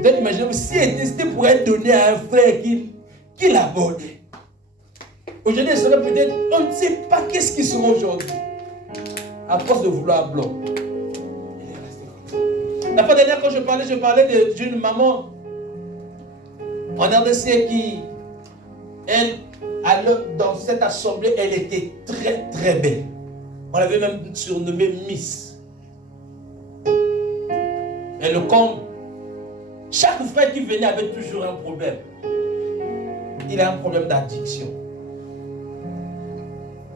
Donc, imaginez-vous, si c'était pour être donné à un frère qui l'abordait. Aujourd'hui, elle serait peut-être, on ne sait pas qu'est-ce qu'il sera aujourd'hui. À force de vouloir blanc. Elle est restée comme ça. La fois dernière, quand je parlais d'une maman en RDC qui, elle, dans cette assemblée, elle était très très belle. On l'avait même surnommée Miss. Et le comble, chaque frère qui venait avait toujours un problème. Il a un problème d'addiction.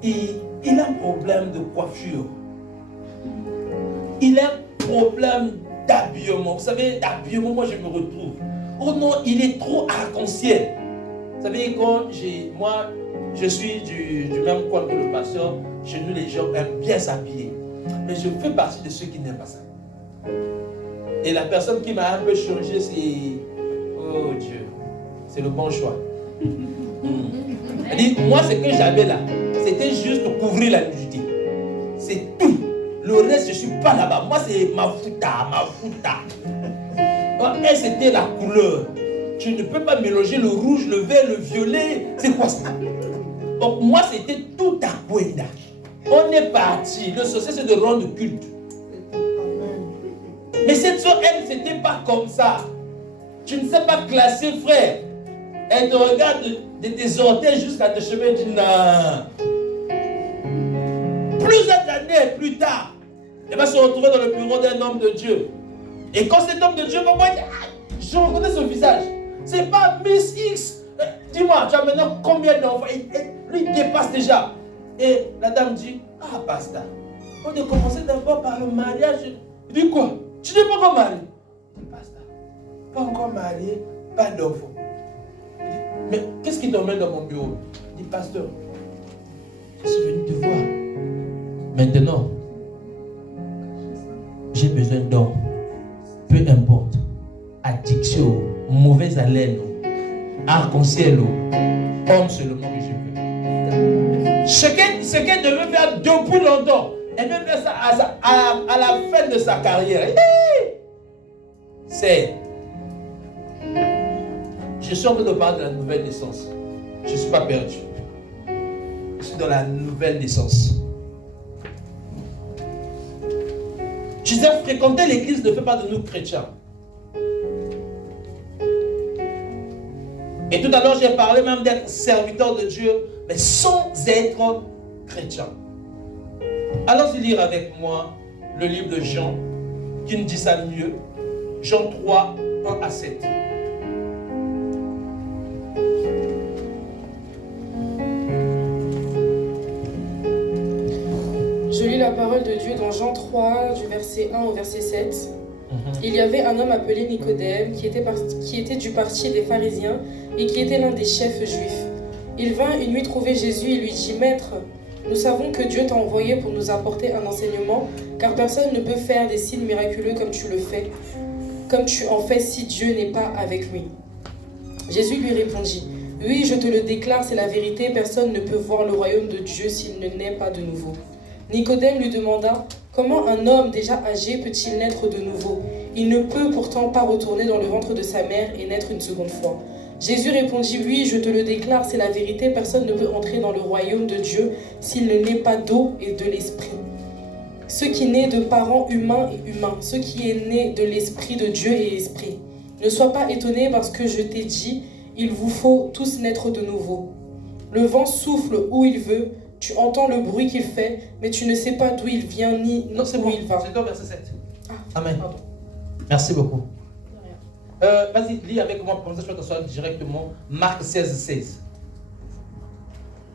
Il a un problème de coiffure. Il a un problème d'habillement. Vous savez, d'habillement, moi je me retrouve. Oh non, il est trop arc-en-ciel. Vous savez, quand moi, je suis du même coin que le pasteur, chez nous, les gens aiment bien s'habiller. Mais je fais partie de ceux qui n'aiment pas ça. Et la personne qui m'a un peu changé, c'est... Oh Dieu, c'est le bon choix. Elle dit, moi, ce que j'avais là, c'était juste pour couvrir la nudité. C'est tout. Le reste, je ne suis pas là-bas. Moi, c'est ma fouta. Elle, c'était la couleur. Tu ne peux pas mélanger le rouge, le vert, le violet. C'est quoi ça? Donc, moi, c'était tout à Kwenda. On est parti. Le social, c'est de rendre culte. Mais cette soeur, elle, c'était pas comme ça. Tu ne sais pas classer, frère. Elle te regarde de tes orteils jusqu'à tes cheveux et dit non. Plusieurs années plus tard, elle va se retrouver dans le bureau d'un homme de Dieu. Et quand cet homme de Dieu va voir, je reconnais son visage. C'est pas Miss X. Dis-moi, tu as maintenant combien d'enfants? Lui, il dépasse déjà. Et la dame dit, ah, pasteur, on a commencé d'abord par le mariage. Il dit quoi? Tu n'es pas encore marié? Il dit, pasteur, pas encore marié, pas d'enfant. Mais qu'est-ce qui t'emmène dans mon bureau? Il dit, pasteur, je suis venu te voir. Maintenant, j'ai besoin d'hommes. Peu importe. Addiction, mauvaise haleine, arc-en-ciel, homme seulement que je veux. Ce qu'elle devait faire depuis longtemps, Elle veut faire ça à la fin de sa carrière. C'est... Je suis en train de parler de la nouvelle naissance. Je ne suis pas perdu. Je suis dans la nouvelle naissance. Je disais, fréquenter l'église ne fait pas de nous chrétiens. Et tout à l'heure, j'ai parlé même d'être serviteur de Dieu, mais sans être chrétien. Allons-y lire avec moi le livre de Jean, qui nous dit ça mieux. Jean 3, 1 à 7. Je lis la parole de Dieu dans Jean 3, du verset 1 au verset 7. Il y avait un homme appelé Nicodème qui était du parti des pharisiens et qui était l'un des chefs juifs. Il vint une nuit trouver Jésus et lui dit: Maître, nous savons que Dieu t'a envoyé pour nous apporter un enseignement, car personne ne peut faire des signes miraculeux comme tu le fais, comme tu en fais si Dieu n'est pas avec lui. Jésus lui répondit: Oui, je te le déclare, c'est la vérité, personne ne peut voir le royaume de Dieu s'il ne naît pas de nouveau. Nicodème lui demanda: Comment un homme déjà âgé peut-il naître de nouveau? Il ne peut pourtant pas retourner dans le ventre de sa mère et naître une seconde fois. Jésus répondit: Oui, je te le déclare, c'est la vérité, personne ne peut entrer dans le royaume de Dieu s'il ne naît pas d'eau et de l'esprit. Ce qui naît de parents humains est humain, ce qui est né de l'esprit de Dieu est esprit. Ne sois pas étonné parce que je t'ai dit, il vous faut tous naître de nouveau. Le vent souffle où il veut, tu entends le bruit qu'il fait, mais tu ne sais pas d'où il vient ni Non, c'est où bon, il va. c'est au verset 7. Amen. Pardon. Merci beaucoup. Vas-y, lis avec moi, comme ça je vais t'asseoir directement. Marc 16, 16.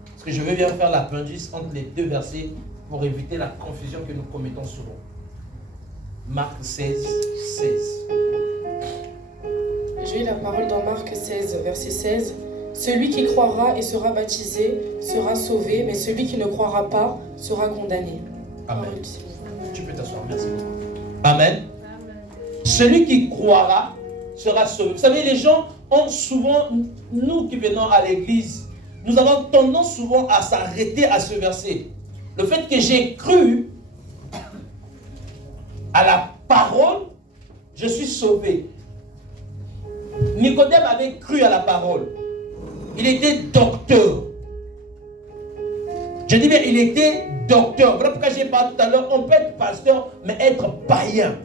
Parce que je vais bien faire l'appendice entre les deux versets pour éviter la confusion que nous commettons souvent. Marc 16, 16. Je lis la parole dans Marc 16, verset 16. Celui qui croira et sera baptisé sera sauvé, mais celui qui ne croira pas sera condamné. Amen. Tu peux t'asseoir, merci beaucoup. Amen. Celui qui croira sera sauvé. Vous savez, les gens ont souvent, nous qui venons à l'église, nous avons tendance souvent à s'arrêter à ce verset. Le fait que j'ai cru à la parole, je suis sauvé. Nicodème avait cru à la parole. Il était docteur. Je dis bien, il était docteur. Voilà pourquoi j'ai parlé tout à l'heure, on peut être pasteur, mais être païen.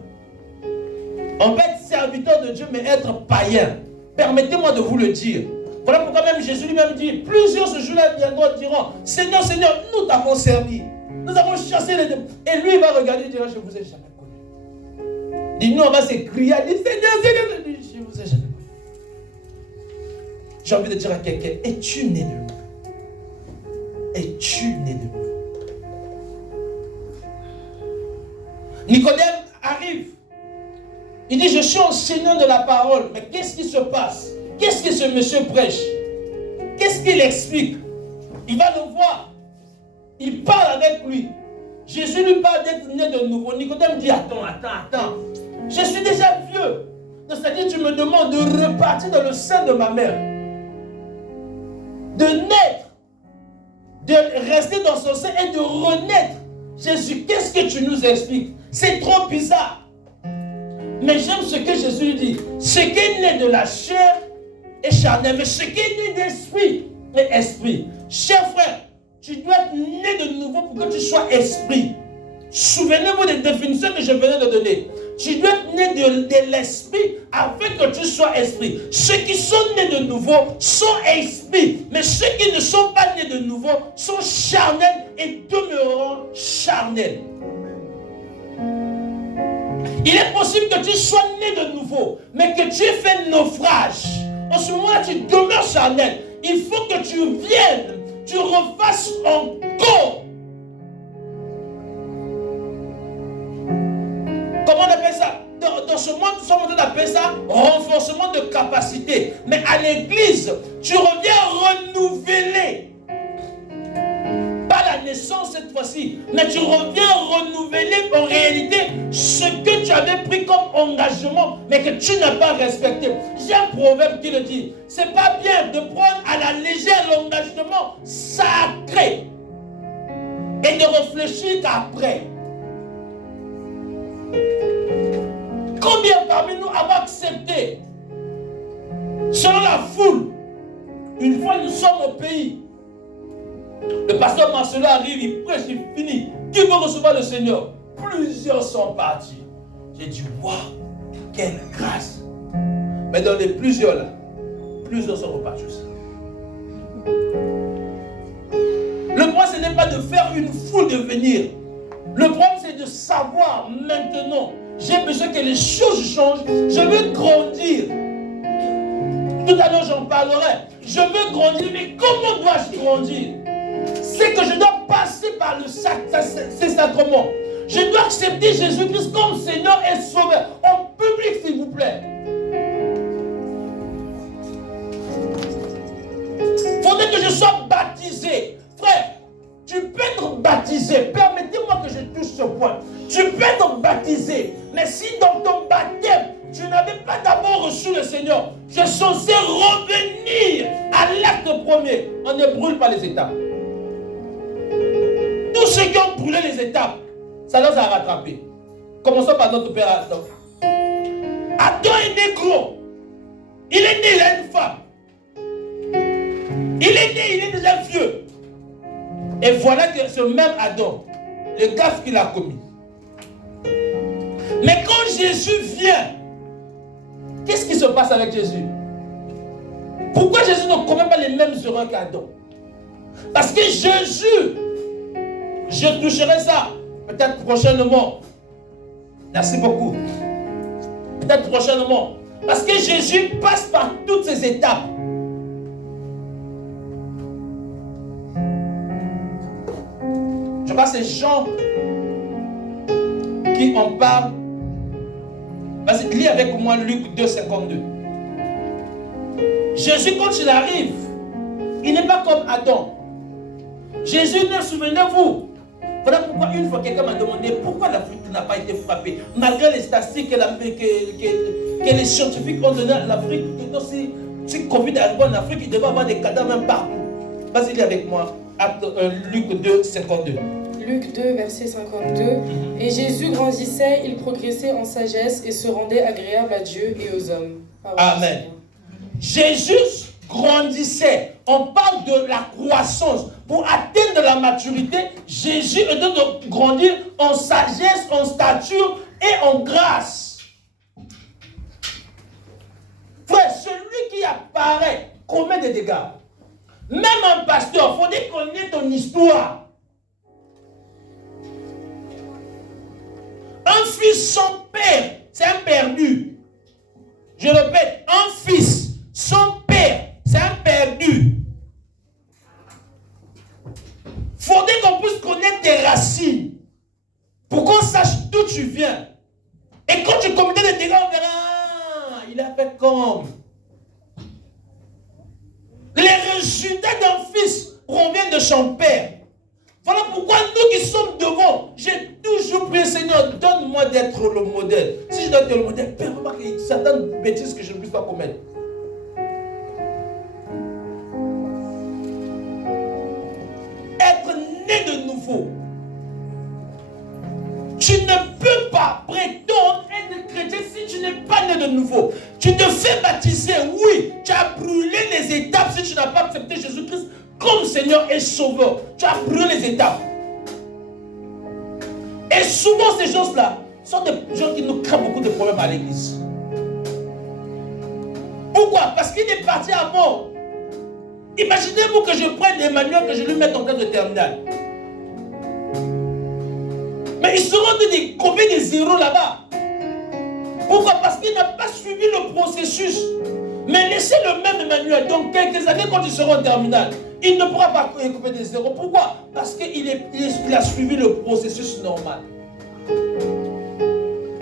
On peut être serviteur de Dieu, mais être païen. Permettez-moi de vous le dire. Voilà pourquoi même Jésus lui-même dit, plusieurs ce jour-là viendront et diront, Seigneur, Seigneur, nous t'avons servi. Nous avons chassé les démons. Et lui, il va regarder et dira, je ne vous ai jamais connu. Il dit, nous, on va s'écrier, il dit, Seigneur, Seigneur, je ne vous ai jamais connu. J'ai envie de dire à quelqu'un, es-tu né de nouveau? Es-tu né de nouveau? Nicodème arrive. Il dit, je suis enseignant de la parole. Mais qu'est-ce qui se passe? Qu'est-ce que ce monsieur prêche? Qu'est-ce qu'il explique? Il va le voir. Il parle avec lui. Jésus lui parle d'être né de nouveau. Nicodème dit, attends. Je suis déjà vieux. C'est-à-dire, tu me demandes de repartir dans le sein de ma mère. De naître. De rester dans son sein et de renaître. Jésus, qu'est-ce que tu nous expliques? C'est trop bizarre. Mais j'aime ce que Jésus dit. Ce qui est né de la chair est charnel, mais ce qui est né d'esprit est esprit. Cher frère, tu dois être né de nouveau pour que tu sois esprit. Souvenez-vous des définitions que je venais de donner. Tu dois être né de l'esprit afin que tu sois esprit. Ceux qui sont nés de nouveau sont esprits, mais ceux qui ne sont pas nés de nouveau sont charnels et demeureront charnels. Il est possible que tu sois né de nouveau, mais que tu aies fait naufrage. En ce moment-là, tu demeures charnel. Il faut que tu viennes, tu refasses encore. Comment on appelle ça? Dans ce monde, nous sommes en train d'appeler ça renforcement de capacité. Mais à l'église, tu reviens renouveler. Pas la naissance cette fois-ci, mais tu reviens renouveler en réalité ce que tu avais pris comme engagement, mais que tu n'as pas respecté. J'ai un proverbe qui le dit, c'est pas bien de prendre à la légère l'engagement sacré et de réfléchir qu'après. Combien parmi nous avons accepté, selon la foule, une fois nous sommes au pays, le pasteur Marcelo arrive, il prêche, il finit. Qui veut recevoir le Seigneur? Plusieurs sont partis. J'ai dit, waouh, quelle grâce. Mais dans les plusieurs là, plusieurs sont repartis aussi. Le problème, ce n'est pas de faire une foule de venir. Le problème, c'est de savoir maintenant, j'ai besoin que les choses changent. Je veux grandir. Tout à l'heure, j'en parlerai. Je veux grandir, mais comment dois-je grandir? C'est que je dois passer par ces sacrements. Je dois accepter Jésus-Christ comme Seigneur et Sauveur. En public, s'il vous plaît. Il faudrait que je sois baptisé. Frère, tu peux être baptisé. Permettez-moi que je touche ce point. Tu peux être baptisé. Mais si dans ton baptême, tu n'avais pas d'abord reçu le Seigneur, tu es censé revenir à l'acte premier. On ne brûle pas les étapes. Tous ceux qui ont brûlé les étapes, ça leur a rattrapé. Commençons par notre père Adam. Adam est né gros. Il est né, il a une femme. Il est né, il est déjà vieux. Et voilà que ce même Adam, le gaffe qu'il a commis. Mais quand Jésus vient, qu'est-ce qui se passe avec Jésus? Pourquoi Jésus ne commet pas les mêmes erreurs qu'Adam? Parce que Jésus, je toucherai ça peut-être prochainement. Merci beaucoup. Peut-être prochainement. Parce que Jésus passe par toutes ces étapes. Je crois que c'est Jean qui en parle. Vas-y, lis avec moi Luc 2, 52. Jésus, quand il arrive, il n'est pas comme Adam. Jésus, souvenez-vous. Voilà pourquoi une fois quelqu'un m'a demandé pourquoi l'Afrique n'a pas été frappée. Malgré les statistiques que les scientifiques ont donné à l'Afrique, si Covid arrive en Afrique, il devait avoir des cadavres même partout. Vas-y, lis avec moi. Luc 2, 52. Luc 2, verset 52. Et Jésus grandissait, il progressait en sagesse et se rendait agréable à Dieu et aux hommes. Amen. Jésus grandissait. On parle de la croissance. Pour atteindre la maturité, Jésus est de grandir en sagesse, en stature et en grâce. Frère, celui qui apparaît commet des dégâts. Même un pasteur, il faudrait connaître ton histoire. Un fils sans père, c'est un perdu. Je répète, un fils sans père, c'est un perdu. Il faudrait qu'on puisse connaître tes racines pour qu'on sache d'où tu viens. Et quand tu commettais des dégâts, on verra, il a fait comme. Les résultats d'un fils proviennent de son père. Voilà pourquoi nous qui sommes devant, j'ai toujours prié, Seigneur, donne-moi d'être le modèle. Si je dois être le modèle, permets-moi qu'il y ait certaines bêtises que je ne puisse pas commettre. Être né de nouveau. Tu ne peux pas prétendre être chrétien si tu n'es pas né de nouveau. Tu te fais baptiser, oui. Tu as brûlé les étapes si tu n'as pas accepté Jésus-Christ comme Seigneur et Sauveur. Tu as brûlé les étapes. Et souvent ces gens-là sont des gens qui nous créent beaucoup de problèmes à l'église. Pourquoi? Parce qu'il est parti à mort. Imaginez-vous que je prenne Emmanuel, que je lui mette en classe de terminale. Mais il se rend des combien de zéros là-bas. Pourquoi? Parce qu'il n'a pas suivi le processus. Mais laissez le même Emmanuel, donc quelques années quand il sera en terminale, il ne pourra pas couper des zéros. Pourquoi? Parce qu'il a suivi le processus normal.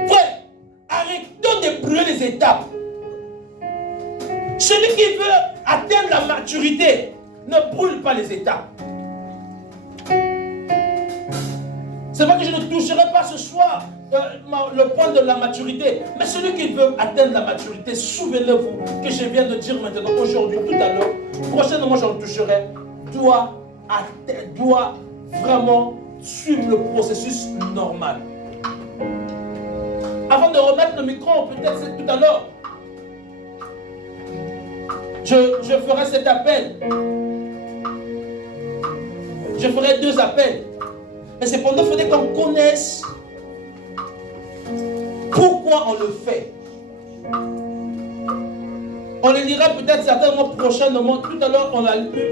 Frère, arrêtons de brûler les étapes. Celui qui veut atteindre la maturité ne brûle pas les étapes. C'est vrai que je ne toucherai pas ce soir le point de la maturité. Mais celui qui veut atteindre la maturité, souvenez-vous que je viens de dire maintenant, aujourd'hui, tout à l'heure, prochainement j'en toucherai, doit vraiment suivre le processus normal. Avant de remettre remettre le micro, peut-être c'est tout à l'heure. Je ferai cet appel. Je ferai 2 appels. Mais cependant, il faudrait qu'on connaisse pourquoi on le fait. On le lira peut-être certainement prochainement. Tout à l'heure, on a lu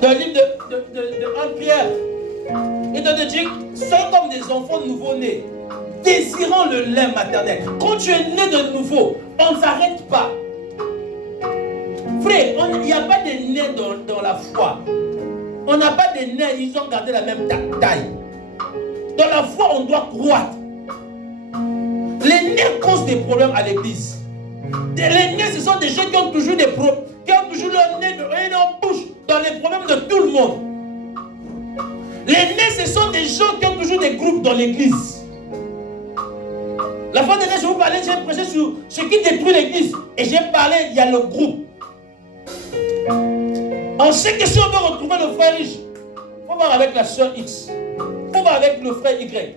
dans le livre de 1 Pierre. Et dans le dire, soyez comme des enfants nouveau-nés, désirant le lait maternel. Quand tu es né de nouveau, on ne s'arrête pas. Frère, il n'y a pas de nez dans la foi. On n'a pas de nez, ils ont gardé la même taille. Dans la foi, on doit croître. Les nez causent des problèmes à l'église. Les nez, ce sont des gens qui ont toujours des problèmes, qui ont toujours leur nez en bouche dans les problèmes de tout le monde. Les nez, ce sont des gens qui ont toujours des groupes dans l'église. La fois dernière, je vous parlais, j'ai prêché sur ce qui détruit l'église. Et j'ai parlé, il y a le groupe. On sait que si on veut retrouver le frère riche, il faut voir avec la soeur X. Il faut voir avec le frère Y.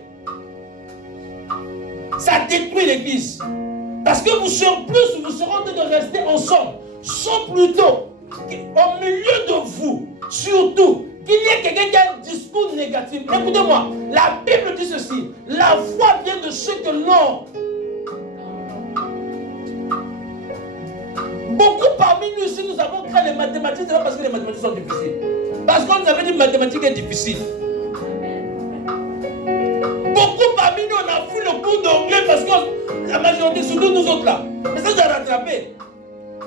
Ça détruit l'église. Parce que vous serez en train de rester ensemble. Sans plutôt, au milieu de vous, surtout, qu'il y ait quelqu'un qui a un discours négatif. Écoutez-moi, la Bible dit ceci. La foi vient de ce que l'on... Beaucoup parmi nous ici, nous avons créé les mathématiques, c'est pas parce que les mathématiques sont difficiles. Parce qu'on nous avait dit que mathématiques est difficile. Beaucoup parmi nous, on a fui le cours d'anglais parce que la majorité, surtout nous autres là. Mais ça, j'ai rattrapé.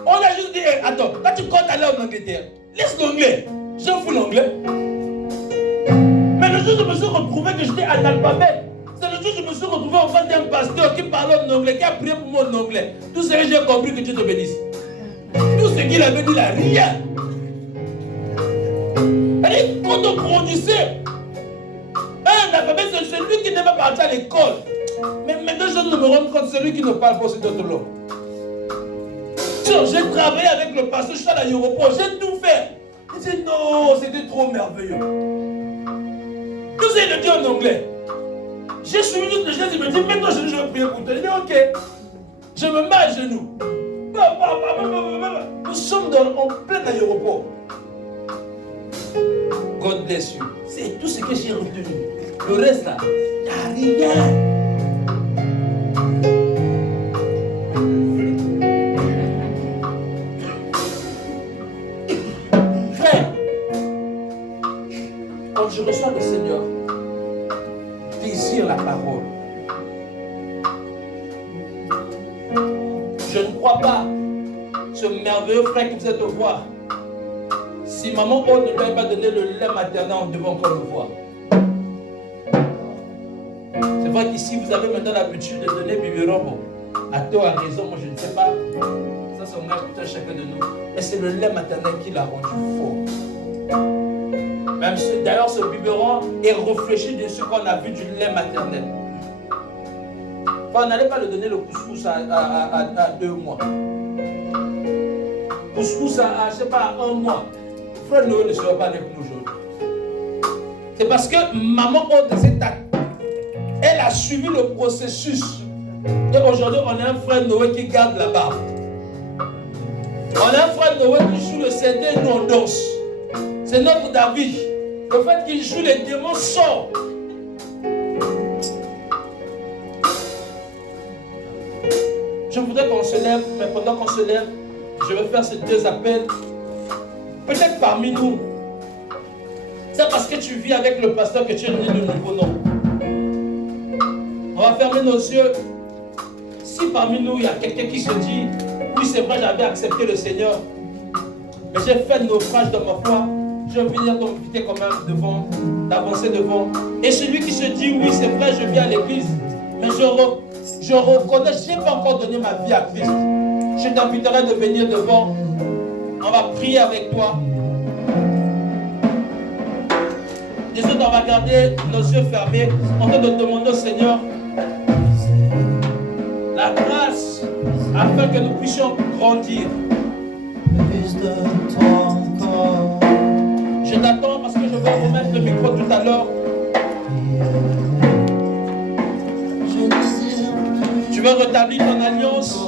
On a juste dit, attends, quand tu comptes aller en Angleterre, laisse l'anglais. J'ai fui l'anglais. Mais le jour où je me suis retrouvé que j'étais analphabète, c'est le jour où je me suis retrouvé en face d'un pasteur qui parlait en anglais, qui a prié pour moi en anglais. Tout ce que j'ai compris, que Dieu te bénisse. Tout ce qu'il avait dit, il n'a rien. C'est-à-dire, quand on grandissait, un alphabet, c'est celui qui devait partir à l'école. Mais maintenant, je me rends compte, celui qui ne parle pas, c'est d'autres langues. J'ai travaillé avec le pasteur, je suis à l'aéroport, j'ai tout fait. Il dit non, c'était trop merveilleux. Tout ça, il le dit en anglais. J'ai suivi toutes les choses, il me dit, maintenant je vais prier pour toi. Il dit ok. Je me mets à genoux. Nous sommes en plein aéroport. God bless you. C'est tout ce que j'ai retenu. Le reste là, il n'y a rien. Quand je reçois le Seigneur, désire la parole. Je ne crois pas ce merveilleux frère que vous êtes au voir. Si maman Aude ne lui avait pas donné le lait maternel, on devait encore le voir. C'est vrai qu'ici vous avez maintenant l'habitude de donner biberon. Bon, à tort, à raison, moi je ne sais pas. Ça, c'est un âge tout à chacun de nous. Mais c'est le lait maternel qui l'a rendu fort. Même d'ailleurs, ce biberon est réfléchi de ce qu'on a vu du lait maternel. Enfin, on n'allait pas le donner le couscous à 2 mois. Couscous à, je sais pas, à 1 mois. Frère Noé ne sera pas avec nous aujourd'hui. C'est parce que maman Aude, elle a suivi le processus. Et aujourd'hui, on a un frère Noé qui garde la barbe. On a un frère Noé qui joue le CD et nous on danse. C'est notre David. Le fait qu'il joue, les démons sortent. Je voudrais qu'on se lève, mais pendant qu'on se lève, je vais faire ces 2 appels. Peut-être parmi nous, c'est parce que tu vis avec le pasteur que tu es né de nouveau, non. On va fermer nos yeux. Si parmi nous, il y a quelqu'un qui se dit, oui c'est vrai, j'avais accepté le Seigneur, mais j'ai fait un naufrage dans ma foi, je vais venir t'inviter quand même devant, d'avancer devant. Et celui qui se dit, oui c'est vrai, je viens à l'église, mais je reconnais, je n'ai pas encore donné ma vie à Christ. Je t'inviterai de venir devant. On va prier avec toi. Les autres, on va garder nos yeux fermés en train de demander au Seigneur la grâce afin que nous puissions grandir. Je t'attends parce que je vais remettre le micro tout à l'heure. veux rétablir ton alliance,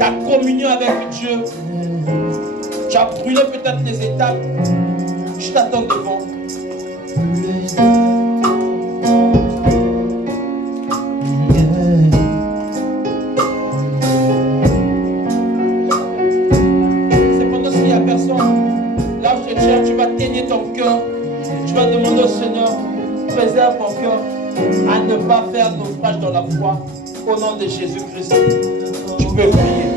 ta communion avec Dieu. Tu as brûlé peut-être les étapes. Je t'attends devant. Cependant, s'il n'y a personne, là où je tiens, tu vas tenir ton cœur. Tu vas demander au Seigneur, préserve ton cœur à ne pas faire naufrage dans la foi. Au nom de Jésus-Christ, tu peux prier.